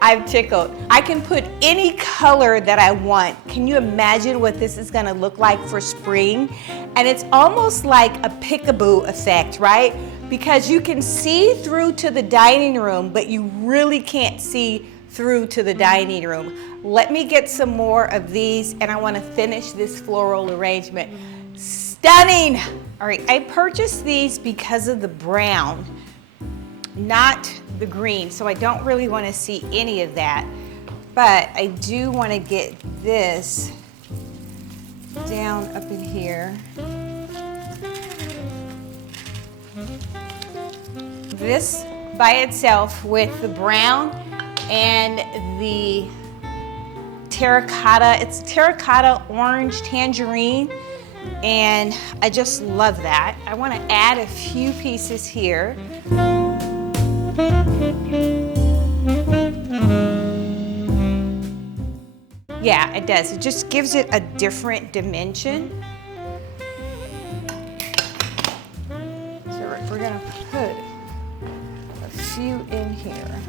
I'm tickled. I can put any color that I want. Can you imagine what this is gonna look like for spring? And it's almost like a peekaboo effect, right? Because you can see through to the dining room, but you really can't see through to the dining room. Let me get some more of these, and I wanna finish this floral arrangement. Stunning! All right, I purchased these because of the brown, not the green, so I don't really want to see any of that, but I do want to get this down up in here. This by itself with the brown and the terracotta, it's terracotta orange tangerine, and I just love that. I want to add a few pieces here. Yeah, it does. It just gives it a different dimension. So we're gonna put a few in here.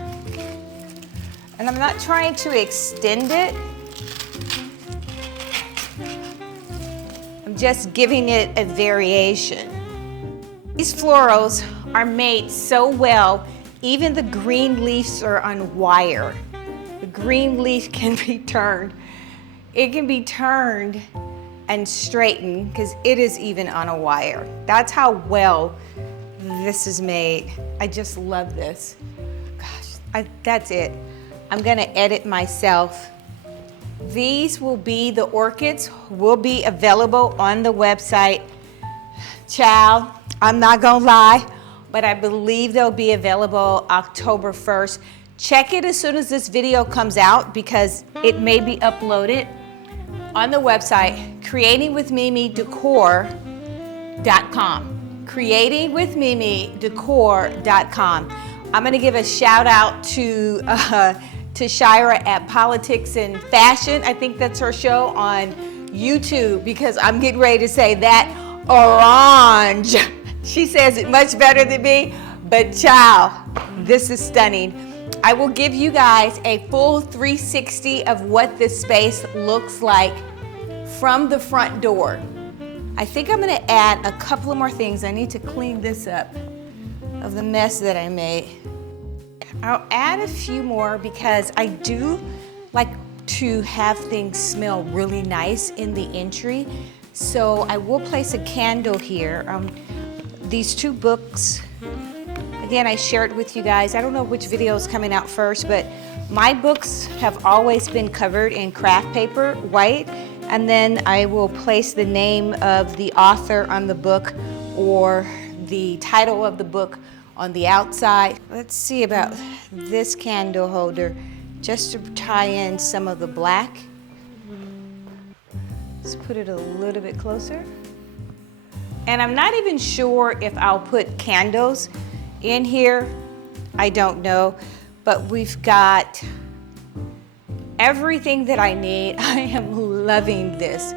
And I'm not trying to extend it. I'm just giving it a variation. These florals are made so well. Even the green leaves are on wire. The green leaf can be turned. It can be turned and straightened because it is even on a wire. That's how well this is made. I just love this. Gosh, that's it. I'm gonna edit myself. These will be, the orchids will be available on the website. Child, I'm not gonna lie, but I believe they'll be available October 1st. Check it as soon as this video comes out because it may be uploaded on the website, creatingwithmimidecor.com. creatingwithmimidecor.com. I'm gonna give a shout out to Shira at Politics and Fashion. I think that's her show on YouTube because I'm getting ready to say that orange. She says it much better than me, but child, this is stunning. I will give you guys a full 360 of what this space looks like from the front door. I think I'm gonna add a couple of more things. I need to clean this up of the mess that I made. I'll add a few more because I do like to have things smell really nice in the entry. So I will place a candle here. These two books, again, I shared with you guys. I don't know which video is coming out first, but my books have always been covered in craft paper, white, and then I will place the name of the author on the book or the title of the book on the outside. Let's see about this candle holder, just to tie in some of the black. Let's put it a little bit closer. And I'm not even sure if I'll put candles in here. I don't know, but we've got everything that I need. I am loving this.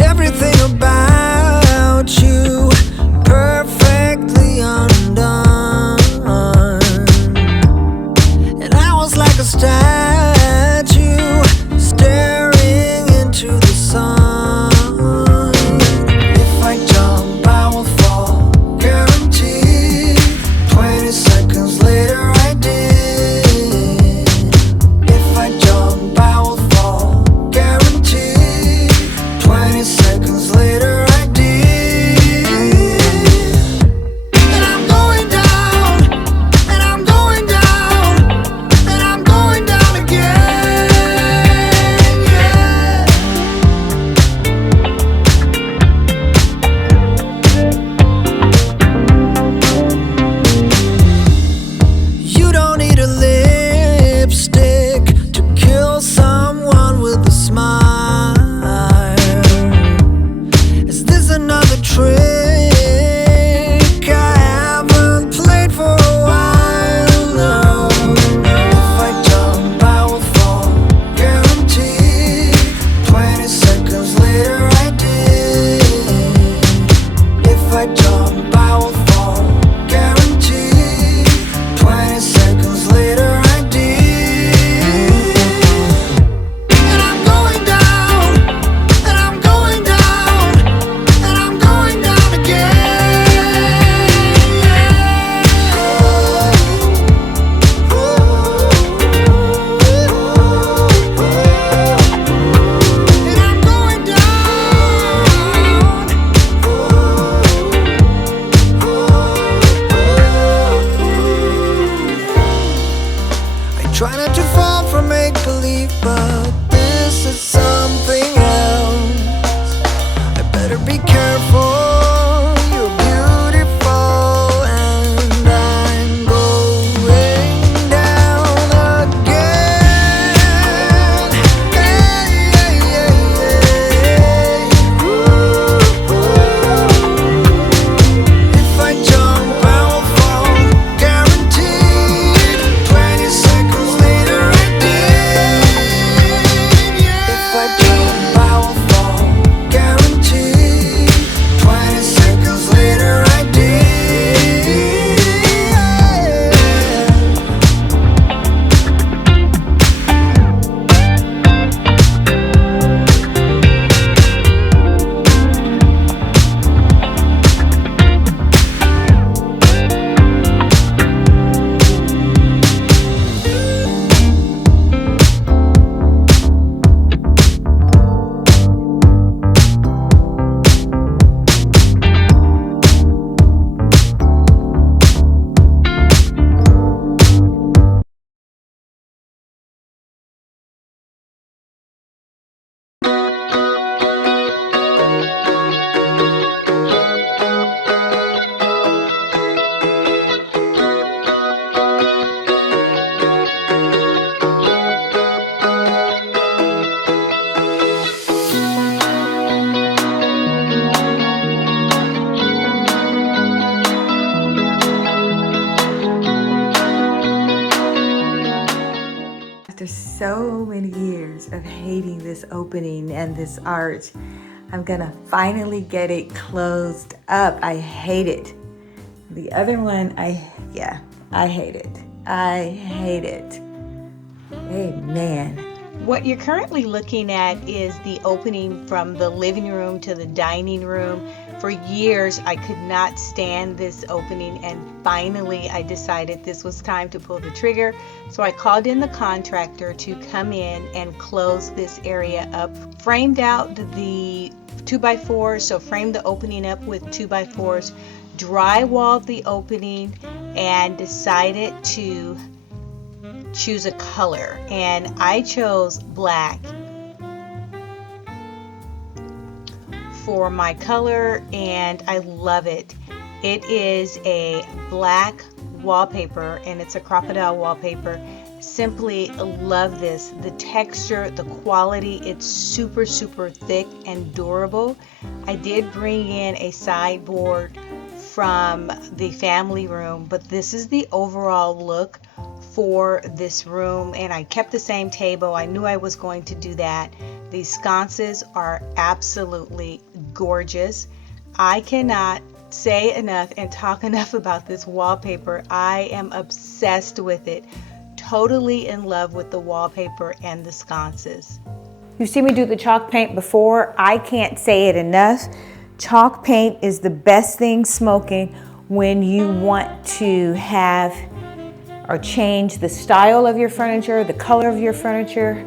Everything about you perfectly undone, and I was like If I jump, I will fall, guaranteed. 20 seconds later, I did. And I'm going down, and I'm going down, and I'm going down again. And I'm going down. I try not to fall for make-believe, but this is something else. I better be careful. You're beautiful, and I'm going down again. Hey, hey, hey, hey. If I jump, I will fall, guaranteed. 20 seconds later, I did. If I jump, I will fall, guaranteed. 20 seconds later, I did. After so many years of hating this opening and this art, I'm gonna finally get it closed up. I hate it. The other one, I hate it. I hate it. Amen. What you're currently looking at is the opening from the living room to the dining room. For years, I could not stand this opening, and finally I decided this was time to pull the trigger. So I called in the contractor to come in and close this area up. Framed out the 2x4s, so framed the opening up with 2x4s, drywalled the opening, and decided to choose a color, and I chose black for my color, and I love it. It is a black wallpaper, and it's a crocodile wallpaper. Simply love this. The texture, the quality, it's super thick and durable. I did bring in a sideboard from the family room, but this is the overall look for this room, and I kept the same table. I knew I was going to do that. These sconces are absolutely gorgeous. I cannot say enough and talk enough about this wallpaper. I am obsessed with it. Totally in love with the wallpaper and the sconces. You've seen me do the chalk paint before. I can't say it enough. Chalk paint is the best thing smoking when you want to have or change the style of your furniture, the color of your furniture.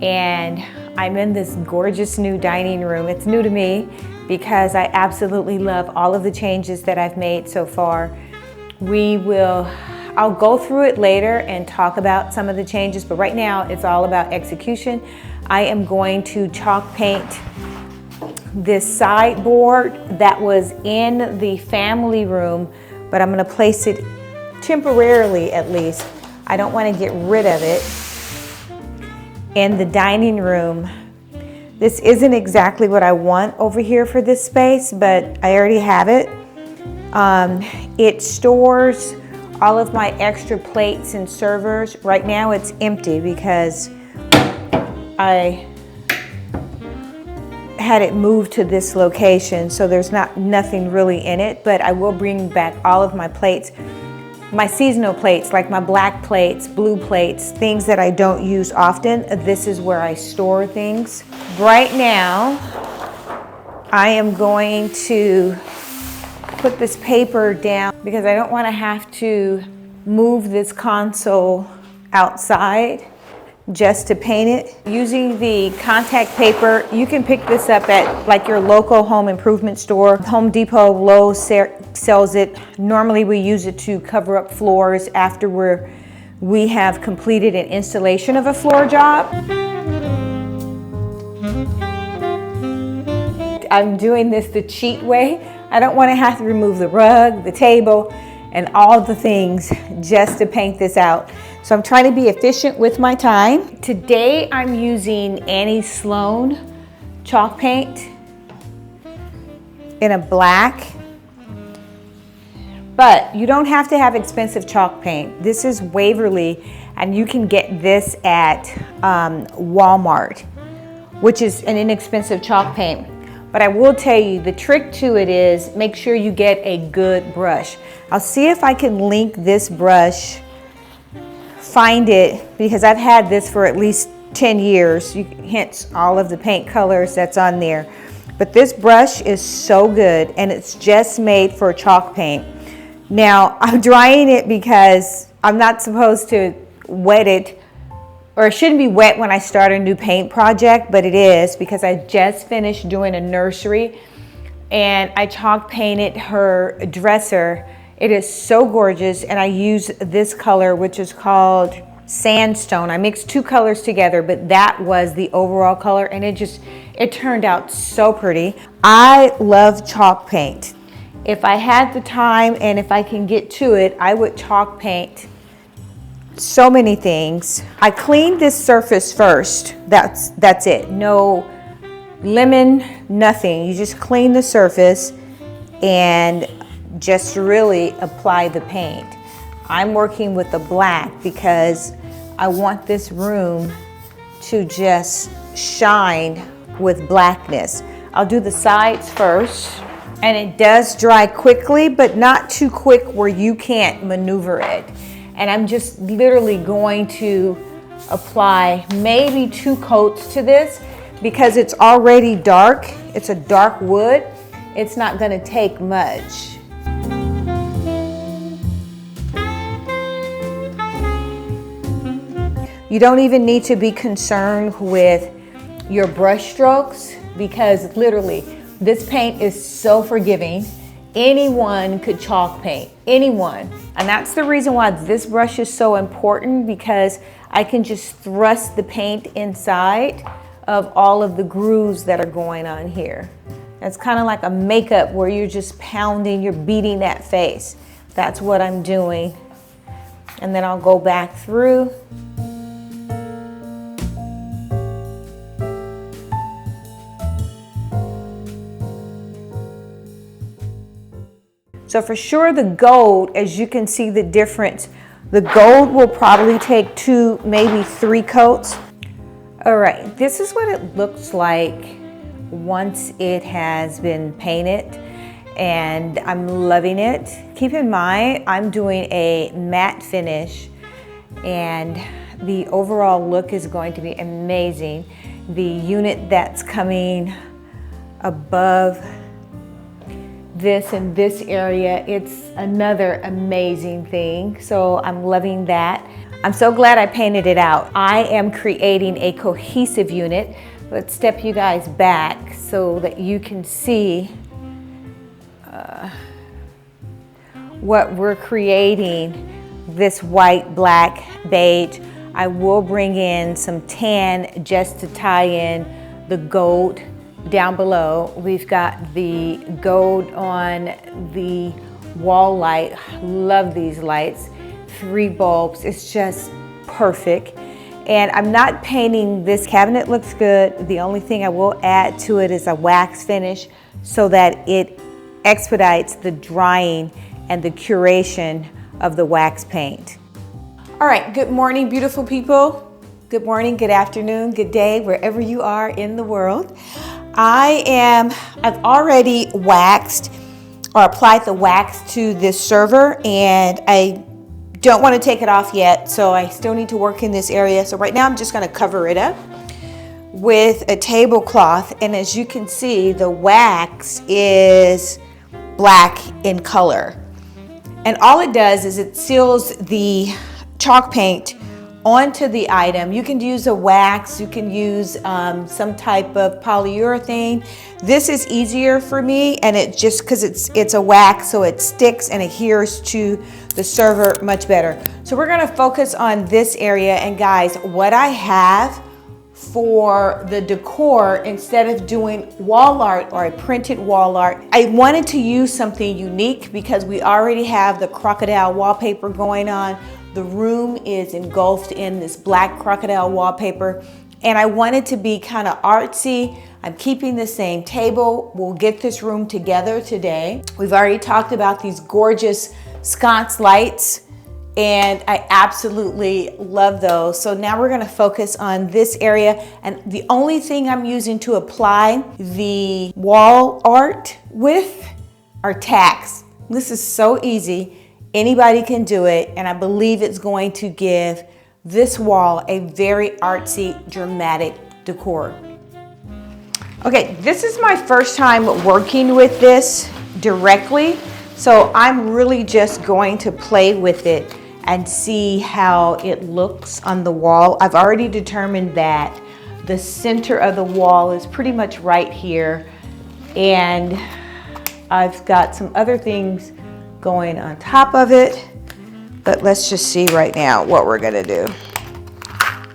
And I'm in this gorgeous new dining room. It's new to me because I absolutely love all of the changes that I've made so far. I'll go through it later and talk about some of the changes, but right now it's all about execution. I am going to chalk paint this sideboard that was in the family room, but I'm gonna place it temporarily at least. I don't want to get rid of it. In the dining room, this isn't exactly what I want over here for this space, but I already have it. It stores all of my extra plates and servers. Right now it's empty because I had it moved to this location, so there's nothing really in it, but I will bring back all of my plates, my seasonal plates, like my black plates, blue plates, things that I don't use often. This is where I store things. Right now, I am going to put this paper down because I don't want to have to move this console outside just to paint it. Using the contact paper, you can pick this up at like your local home improvement store. Home Depot, Lowe's sells it. Normally we use it to cover up floors after we have completed an installation of a floor job. I'm doing this the cheat way. I don't want to have to remove the rug, the table, and all the things just to paint this out. So I'm trying to be efficient with my time. Today I'm using Annie Sloan chalk paint in a black, but you don't have to have expensive chalk paint. This is Waverly, and you can get this at Walmart, which is an inexpensive chalk paint. But I will tell you, the trick to it is make sure you get a good brush. I'll see if I can link this brush, find it, because I've had this for at least 10 years, hence all of the paint colors that's on there. But this brush is so good, and it's just made for chalk paint. Now, I'm drying it because I'm not supposed to wet it, or it shouldn't be wet when I start a new paint project, but it is because I just finished doing a nursery and I chalk painted her dresser. It is so gorgeous, and I use this color, which is called Sandstone. I mixed two colors together, but that was the overall color, and it turned out so pretty. I love chalk paint. If I had the time and if I can get to it, I would chalk paint so many things. I cleaned this surface first. That's it. No lemon, nothing. You just clean the surface and just really apply the paint. I'm working with the black because I want this room to just shine with blackness. I'll do the sides first, and it does dry quickly, but not too quick where you can't maneuver it. And I'm just literally going to apply maybe 2 coats to this because it's already dark. It's a dark wood. It's not going to take much. You don't even need to be concerned with your brush strokes because literally this paint is so forgiving. Anyone could chalk paint, anyone. And that's the reason why this brush is so important, because I can just thrust the paint inside of all of the grooves that are going on here. It's kind of like a makeup where you're just pounding, you're beating that face. That's what I'm doing. And then I'll go back through. So for sure the gold, as you can see the difference, the gold will probably take 2, maybe 3 coats. All right, this is what it looks like once it has been painted, and I'm loving it. Keep in mind, I'm doing a matte finish, and the overall look is going to be amazing. The unit that's coming above this in this area, it's another amazing thing. So I'm loving that. I'm so glad I painted it out. I am creating a cohesive unit. Let's step you guys back so that you can see what we're creating. This white, black, beige. I will bring in some tan just to tie in the gold. Down below, we've got the gold on the wall light. Love these lights. 3 bulbs, it's just perfect. And I'm not painting this cabinet, looks good. The only thing I will add to it is a wax finish so that it expedites the drying and the curation of the wax paint. All right, good morning, beautiful people. Good morning, good afternoon, good day, wherever you are in the world. I've already waxed or applied the wax to this server, and I don't want to take it off yet, so I still need to work in this area. So right now I'm just going to cover it up with a tablecloth, and as you can see, the wax is black in color. And all it does is it seals the chalk paint onto the item. You can use a wax, you can use some type of polyurethane. This is easier for me, and it just because it's a wax, so it sticks and adheres to the server much better. So we're gonna focus on this area, and guys, what I have for the decor, instead of doing wall art or a printed wall art, I wanted to use something unique because we already have the crocodile wallpaper going on. The room is engulfed in this black crocodile wallpaper, and I wanted to be kind of artsy. I'm keeping the same table. We'll get this room together today. We've already talked about these gorgeous sconce lights, and I absolutely love those. So now we're gonna focus on this area, and the only thing I'm using to apply the wall art with are tacks. This is so easy. Anybody can do it, and I believe it's going to give this wall a very artsy, dramatic decor. Okay, this is my first time working with this directly, so I'm really just going to play with it and see how it looks on the wall. I've already determined that the center of the wall is pretty much right here, and I've got some other things going on top of it, but let's just see right now what we're gonna do.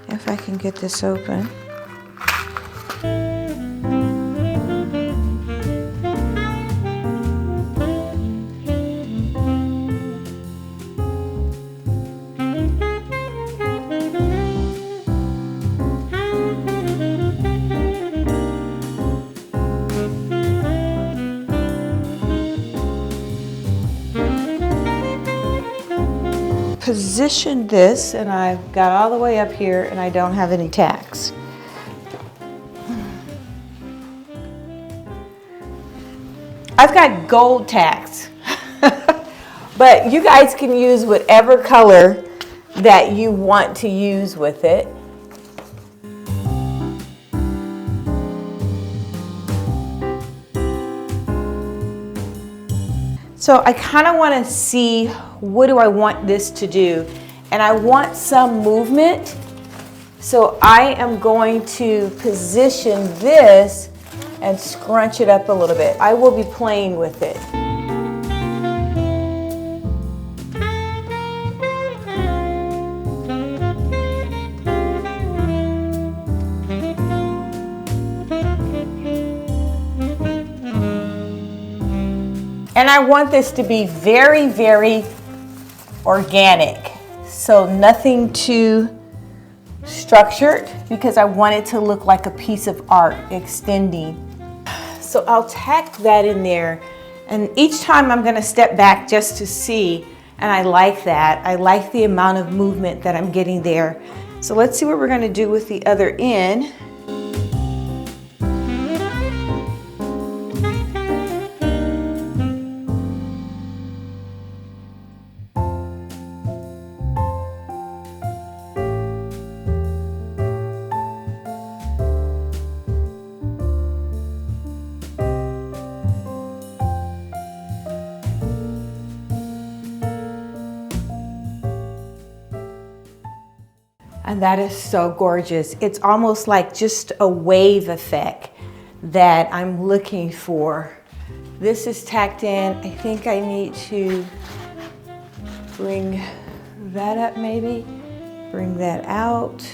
If I can get this open. Position this, and I've got all the way up here, and I don't have any tacks. I've got gold tacks, but you guys can use whatever color that you want to use with it. So I kind of want to see, what do I want this to do? And I want some movement. So I am going to position this and scrunch it up a little bit. I will be playing with it. And I want this to be very, very organic. So nothing too structured, because I want it to look like a piece of art extending. So I'll tack that in there. And each time I'm gonna step back just to see, and I like that. I like the amount of movement that I'm getting there. So let's see what we're gonna do with the other end. And that is so gorgeous. It's almost like just a wave effect that I'm looking for. This is tacked in. I think I need to bring that up maybe, bring that out.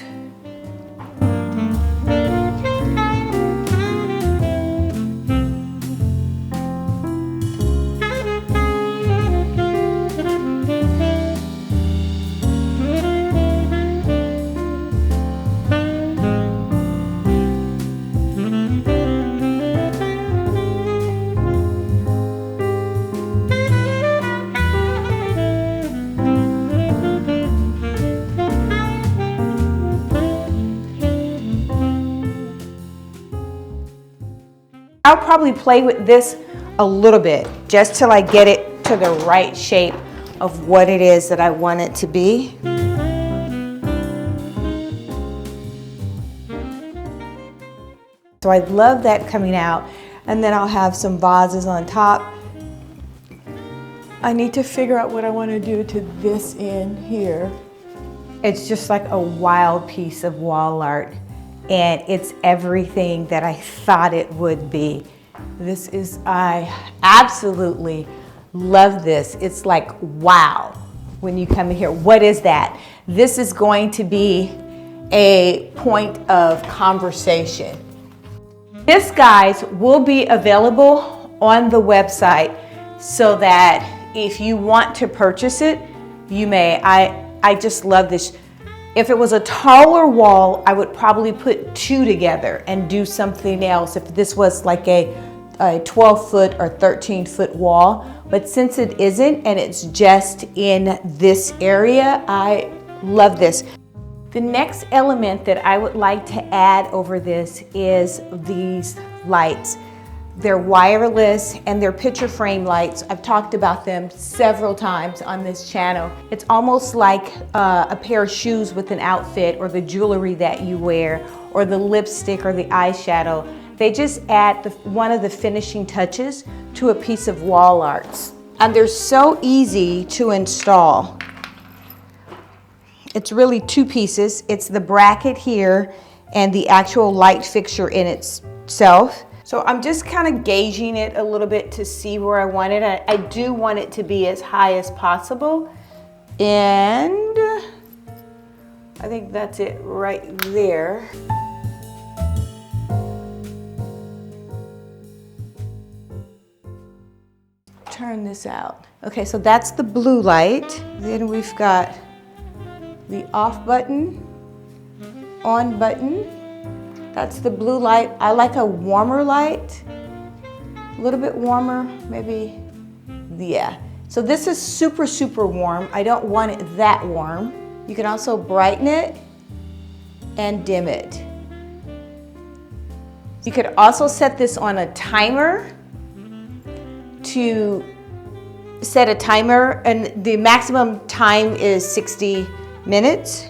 I'll probably play with this a little bit just till I get it to the right shape of what it is that I want it to be. So I love that coming out. And then I'll have some vases on top. I need to figure out what I want to do to this end here. It's just like a wild piece of wall art, and it's everything that I thought it would be. I absolutely love this. It's like, wow, when you come in here. What is that? This is going to be a point of conversation. This, guys, will be available on the website so that if you want to purchase it, you may. I just love this. If it was a taller wall, I would probably put two together and do something else. If this was like a 12-foot or 13-foot wall. But since it isn't and it's just in this area, I love this. The next element that I would like to add over this is these lights. They're wireless and they're picture frame lights. I've talked about them several times on this channel. It's almost like a pair of shoes with an outfit, or the jewelry that you wear, or the lipstick or the eyeshadow. They just add one of the finishing touches to a piece of wall art. And they're so easy to install. It's really two pieces. It's the bracket here and the actual light fixture in itself. So I'm just kind of gauging it a little bit to see where I want it. I do want it to be as high as possible. And I think that's it right there. Turn this out. Okay, so that's the blue light. Then we've got the off button, on button. That's the blue light. I like a warmer light, a little bit warmer, maybe, yeah. So this is super, super warm. I don't want it that warm. You can also brighten it and dim it. You could also set this on a timer to set a timer, and the maximum time is 60 minutes.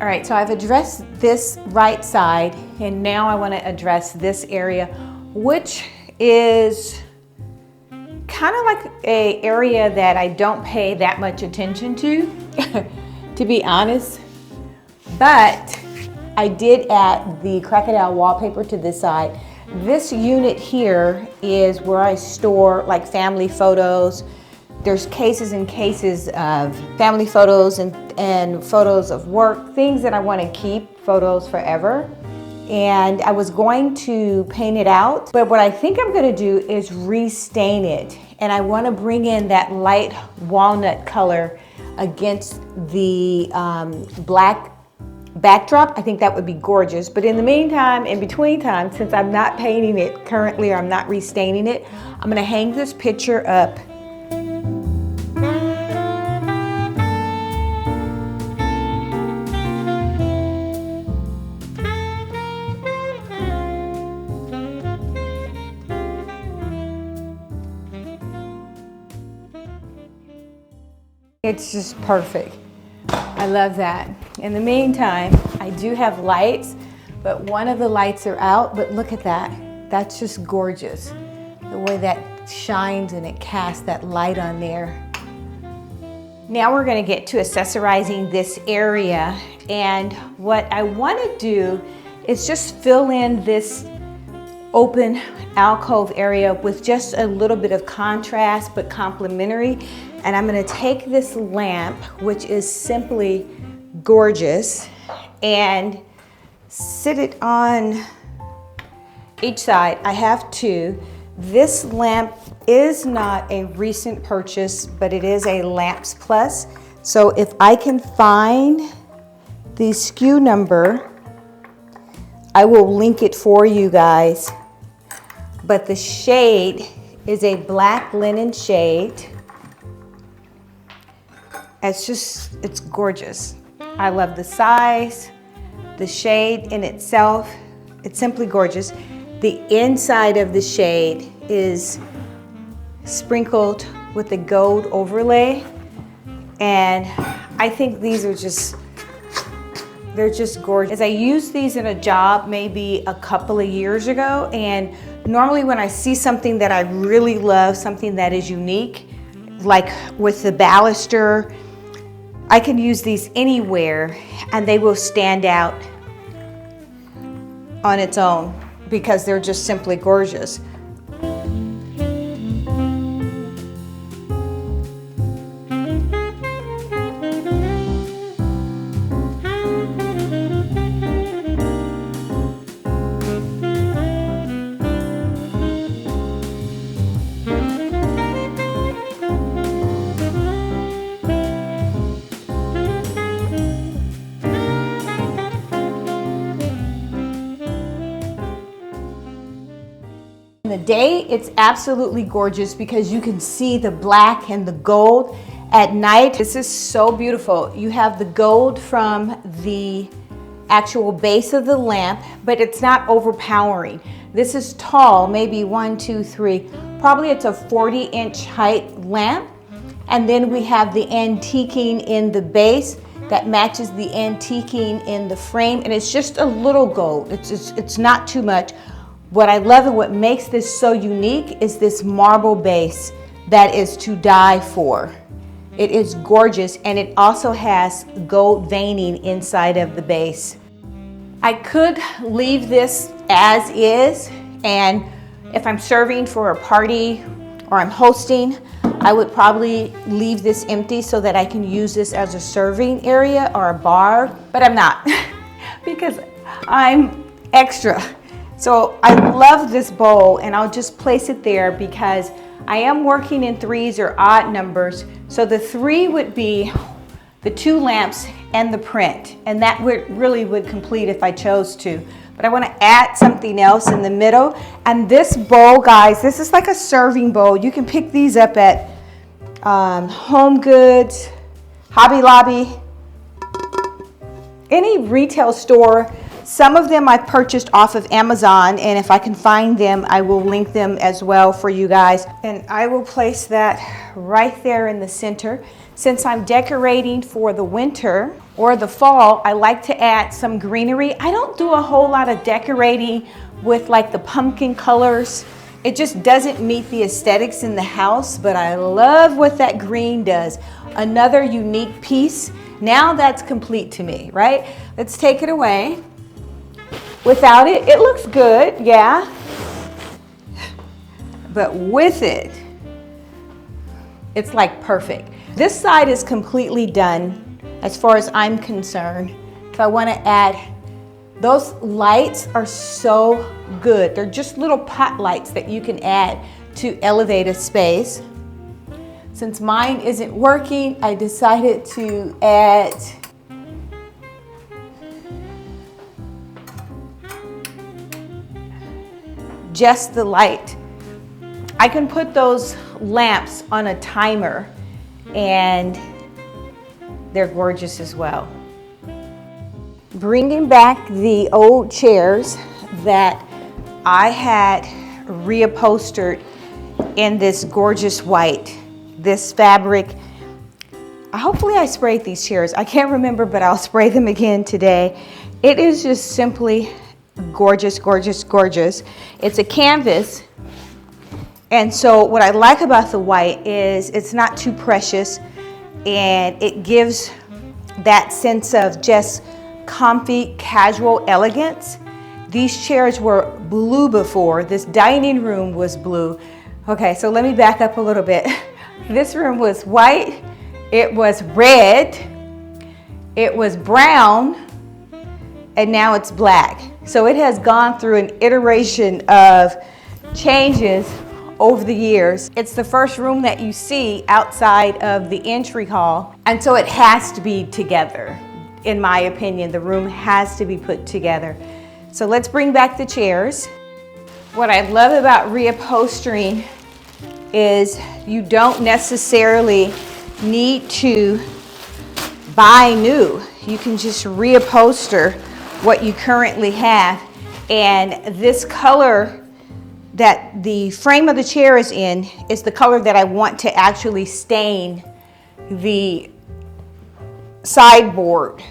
All right, so I've addressed this right side, and now I want to address this area, which is kind of like an area that I don't pay that much attention to be honest. But I did add the crocodile wallpaper to this side. This unit here is where I store like family photos. There's cases and cases of family photos and photos of work, things that I want to keep, photos forever. And I was going to paint it out, but what I think I'm going to do is restain it. And I want to bring in that light walnut color against the black backdrop. I think that would be gorgeous. But in the meantime, in between time, since I'm not painting it currently, or I'm not restaining it, I'm going to hang this picture up. It's just perfect. I love that. In the meantime, I do have lights, but one of the lights are out, but look at that. That's just gorgeous. The way that shines and it casts that light on there. Now we're gonna get to accessorizing this area, and what I wanna do is just fill in this open alcove area with just a little bit of contrast but complementary. And I'm gonna take this lamp, which is simply gorgeous, and sit it on each side. I have two. This lamp is not a recent purchase, but it is a Lamps Plus. So if I can find the SKU number, I will link it for you guys. But the shade is a black linen shade. It's gorgeous. I love the size, the shade in itself. It's simply gorgeous. The inside of the shade is sprinkled with the gold overlay, and I think these are they're just gorgeous. I used these in a job maybe a couple of years ago, and normally when I see something that I really love, something that is unique, like with the baluster, I can use these anywhere and they will stand out on its own because they're just simply gorgeous. In the day, it's absolutely gorgeous because you can see the black and the gold. At night, this is so beautiful. You have the gold from the actual base of the lamp, but it's not overpowering. This is tall, maybe 1, 2, 3. Probably it's a 40-inch height lamp. And then we have the antiquing in the base that matches the antiquing in the frame. And it's just a little gold. It's not too much. What I love and what makes this so unique is this marble base that is to die for. It is gorgeous, and it also has gold veining inside of the base. I could leave this as is, and if I'm serving for a party or I'm hosting, I would probably leave this empty so that I can use this as a serving area or a bar, but I'm not because I'm extra. So I love this bowl, and I'll just place it there because I am working in threes or odd numbers. So the 3 would be the 2 lamps and the print, and that really would complete if I chose to. But I want to add something else in the middle. And this bowl, guys, this is like a serving bowl. You can pick these up at Home Goods, Hobby Lobby, any retail store. Some of them I purchased off of Amazon, and if I can find them, I will link them as well for you guys. And I will place that right there in the center. Since I'm decorating for the winter or the fall, I like to add some greenery. I don't do a whole lot of decorating with like the pumpkin colors. It just doesn't meet the aesthetics in the house, but I love what that green does. Another unique piece. Now that's complete to me, right? Let's take it away. Without it, it looks good, yeah. But with it, it's like perfect. This side is completely done as far as I'm concerned. So I want to add, those lights are so good. They're just little pot lights that you can add to elevate a space. Since mine isn't working, I decided to add just the light. I can put those lamps on a timer and they're gorgeous as well. Bringing back the old chairs that I had reupholstered in this gorgeous white, this fabric. Hopefully I sprayed these chairs. I can't remember, but I'll spray them again today. It is just simply gorgeous, gorgeous, gorgeous. It's a canvas, and so what I like about the white is it's not too precious, and it gives that sense of just comfy, casual elegance. These chairs were blue before. This dining room was blue. Okay, so let me back up a little bit. This room was white, it was red, it was brown, and now it's black. So it has gone through an iteration of changes over the years. It's the first room that you see outside of the entry hall. And so it has to be together. In my opinion, the room has to be put together. So let's bring back the chairs. What I love about reupholstering is you don't necessarily need to buy new. You can just reupholster what you currently have. And this color that the frame of the chair is in is the color that I want to actually stain the sideboard.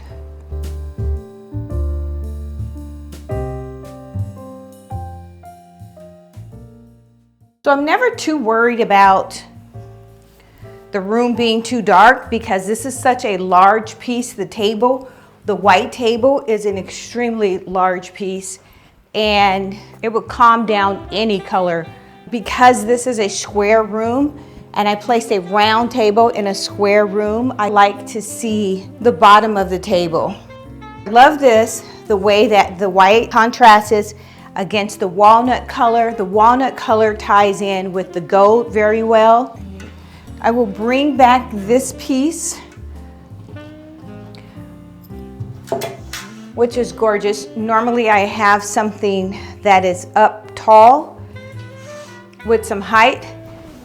So I'm never too worried about the room being too dark because this is such a large piece. The table, the white table, is an extremely large piece and it would calm down any color. Because this is a square room and I placed a round table in a square room, I like to see the bottom of the table. I love this, the way that the white contrasts against the walnut color. The walnut color ties in with the gold very well. I will bring back this piece, which is gorgeous. Normally I have something that is up tall with some height,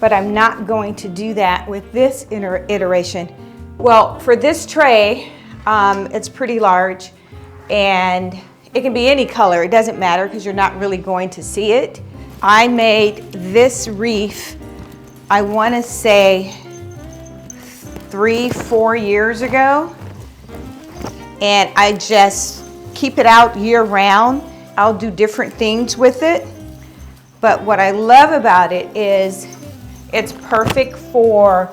but I'm not going to do that with this iteration. Well, for this tray, it's pretty large and it can be any color. It doesn't matter because you're not really going to see it. I made this wreath, I want to say 3-4 years ago, and I just keep it out year round. I'll do different things with it, but what I love about it is it's perfect for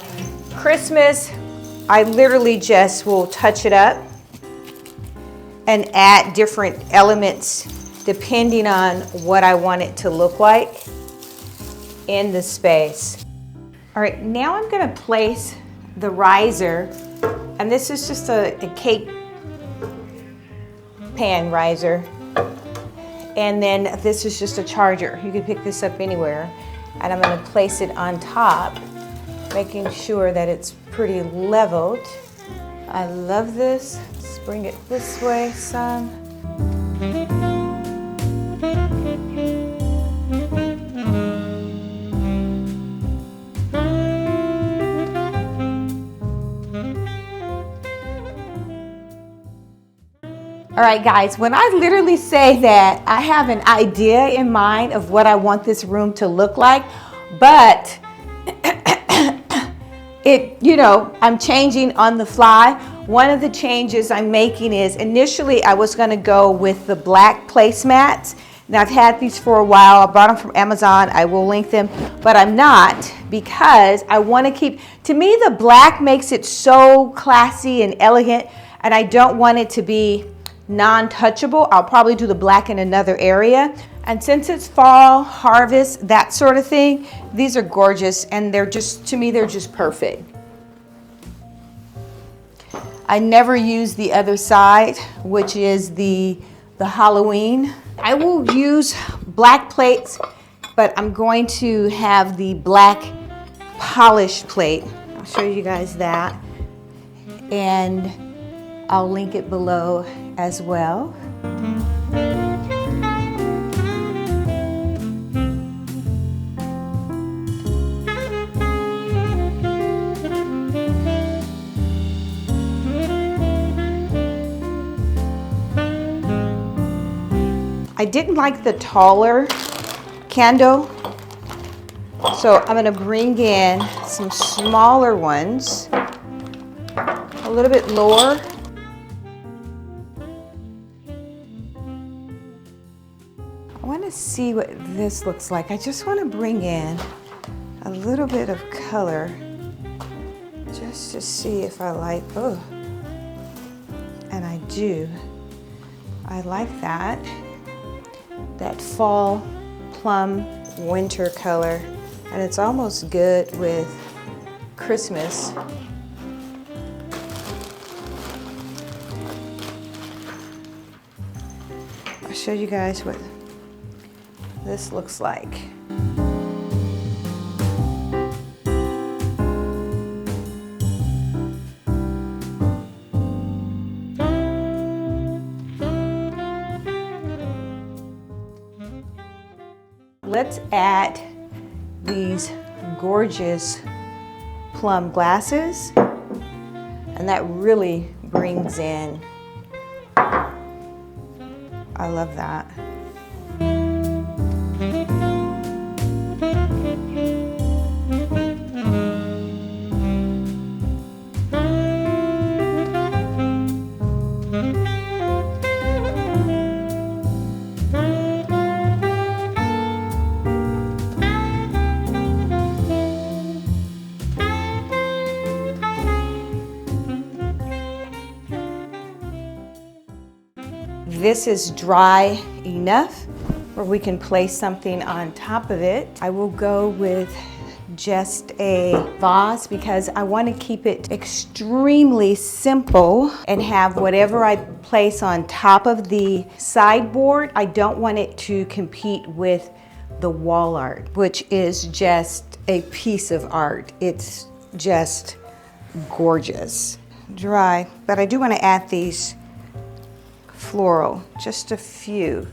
Christmas. I literally just will touch it up and add different elements depending on what I want it to look like in the space. All right, now I'm gonna place the riser, and this is just a cake pan riser. And then this is just a charger. You can pick this up anywhere. And I'm gonna place it on top, making sure that it's pretty leveled. I love this. Let's bring it this way some. All right, guys, when I literally say that I have an idea in mind of what I want this room to look like, but I'm changing on the fly. One of the changes I'm making is initially I was gonna go with the black placemats. Now I've had these for a while. I bought them from Amazon. I will link them, but I'm not because I wanna keep, to me, the black makes it so classy and elegant, and I don't want it to be non-touchable. I'll probably do the black in another area. And since it's fall, harvest, that sort of thing, these are gorgeous and they're just, to me, they're just perfect. I never use the other side, which is the Halloween. I will use black plates, but I'm going to have the black polished plate. I'll show you guys that. And I'll link it below as well. I didn't like the taller candle, so I'm gonna bring in some smaller ones, a little bit lower. I want to see what this looks like. I just want to bring in a little bit of color just to see if I like, oh, and I do. I like that fall plum winter color, and it's almost good with Christmas. I'll show you guys what this looks like. Let's add these gorgeous plum glasses, and that really brings in, I love that. this is dry enough where we can place something on top of it. I will go with just a vase because I want to keep it extremely simple and have whatever I place on top of the sideboard. I don't want it to compete with the wall art, which is just a piece of art. It's just gorgeous. Dry, but I do want to add these floral, just a few.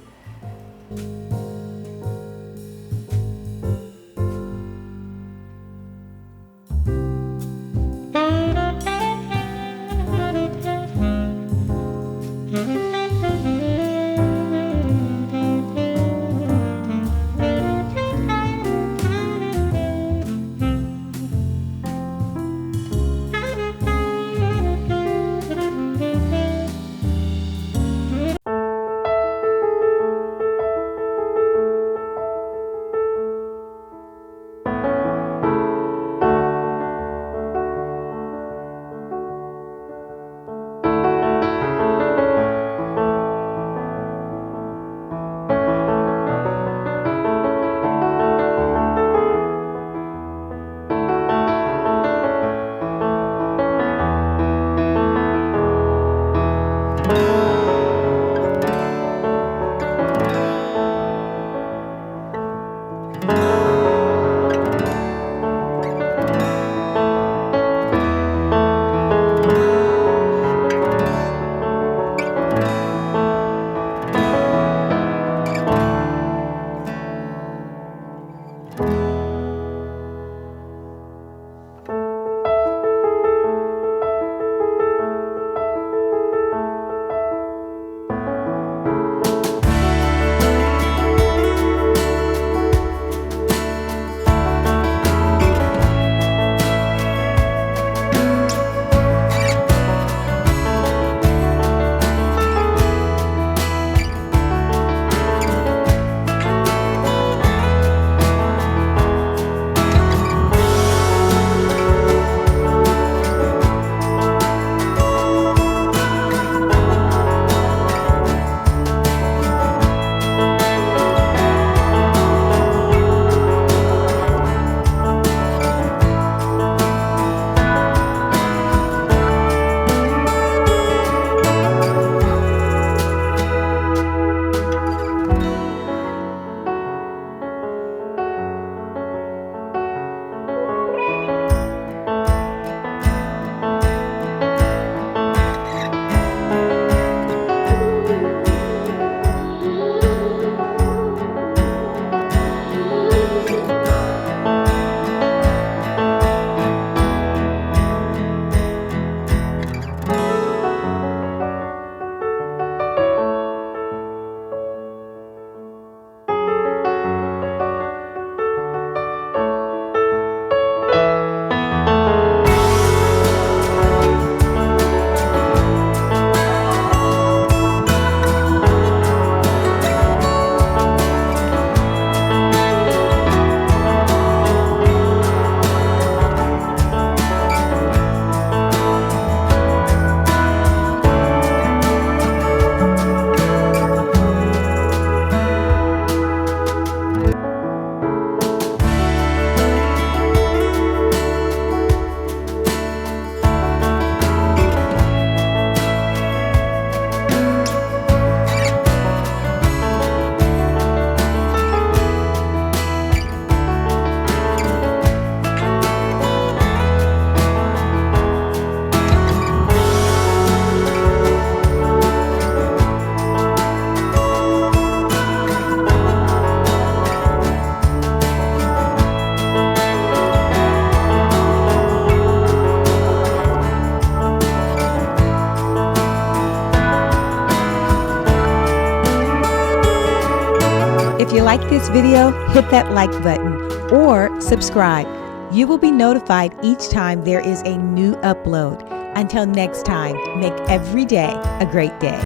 If you like this video, hit that like button or subscribe. You will be notified each time there is a new upload. Until next time, make every day a great day.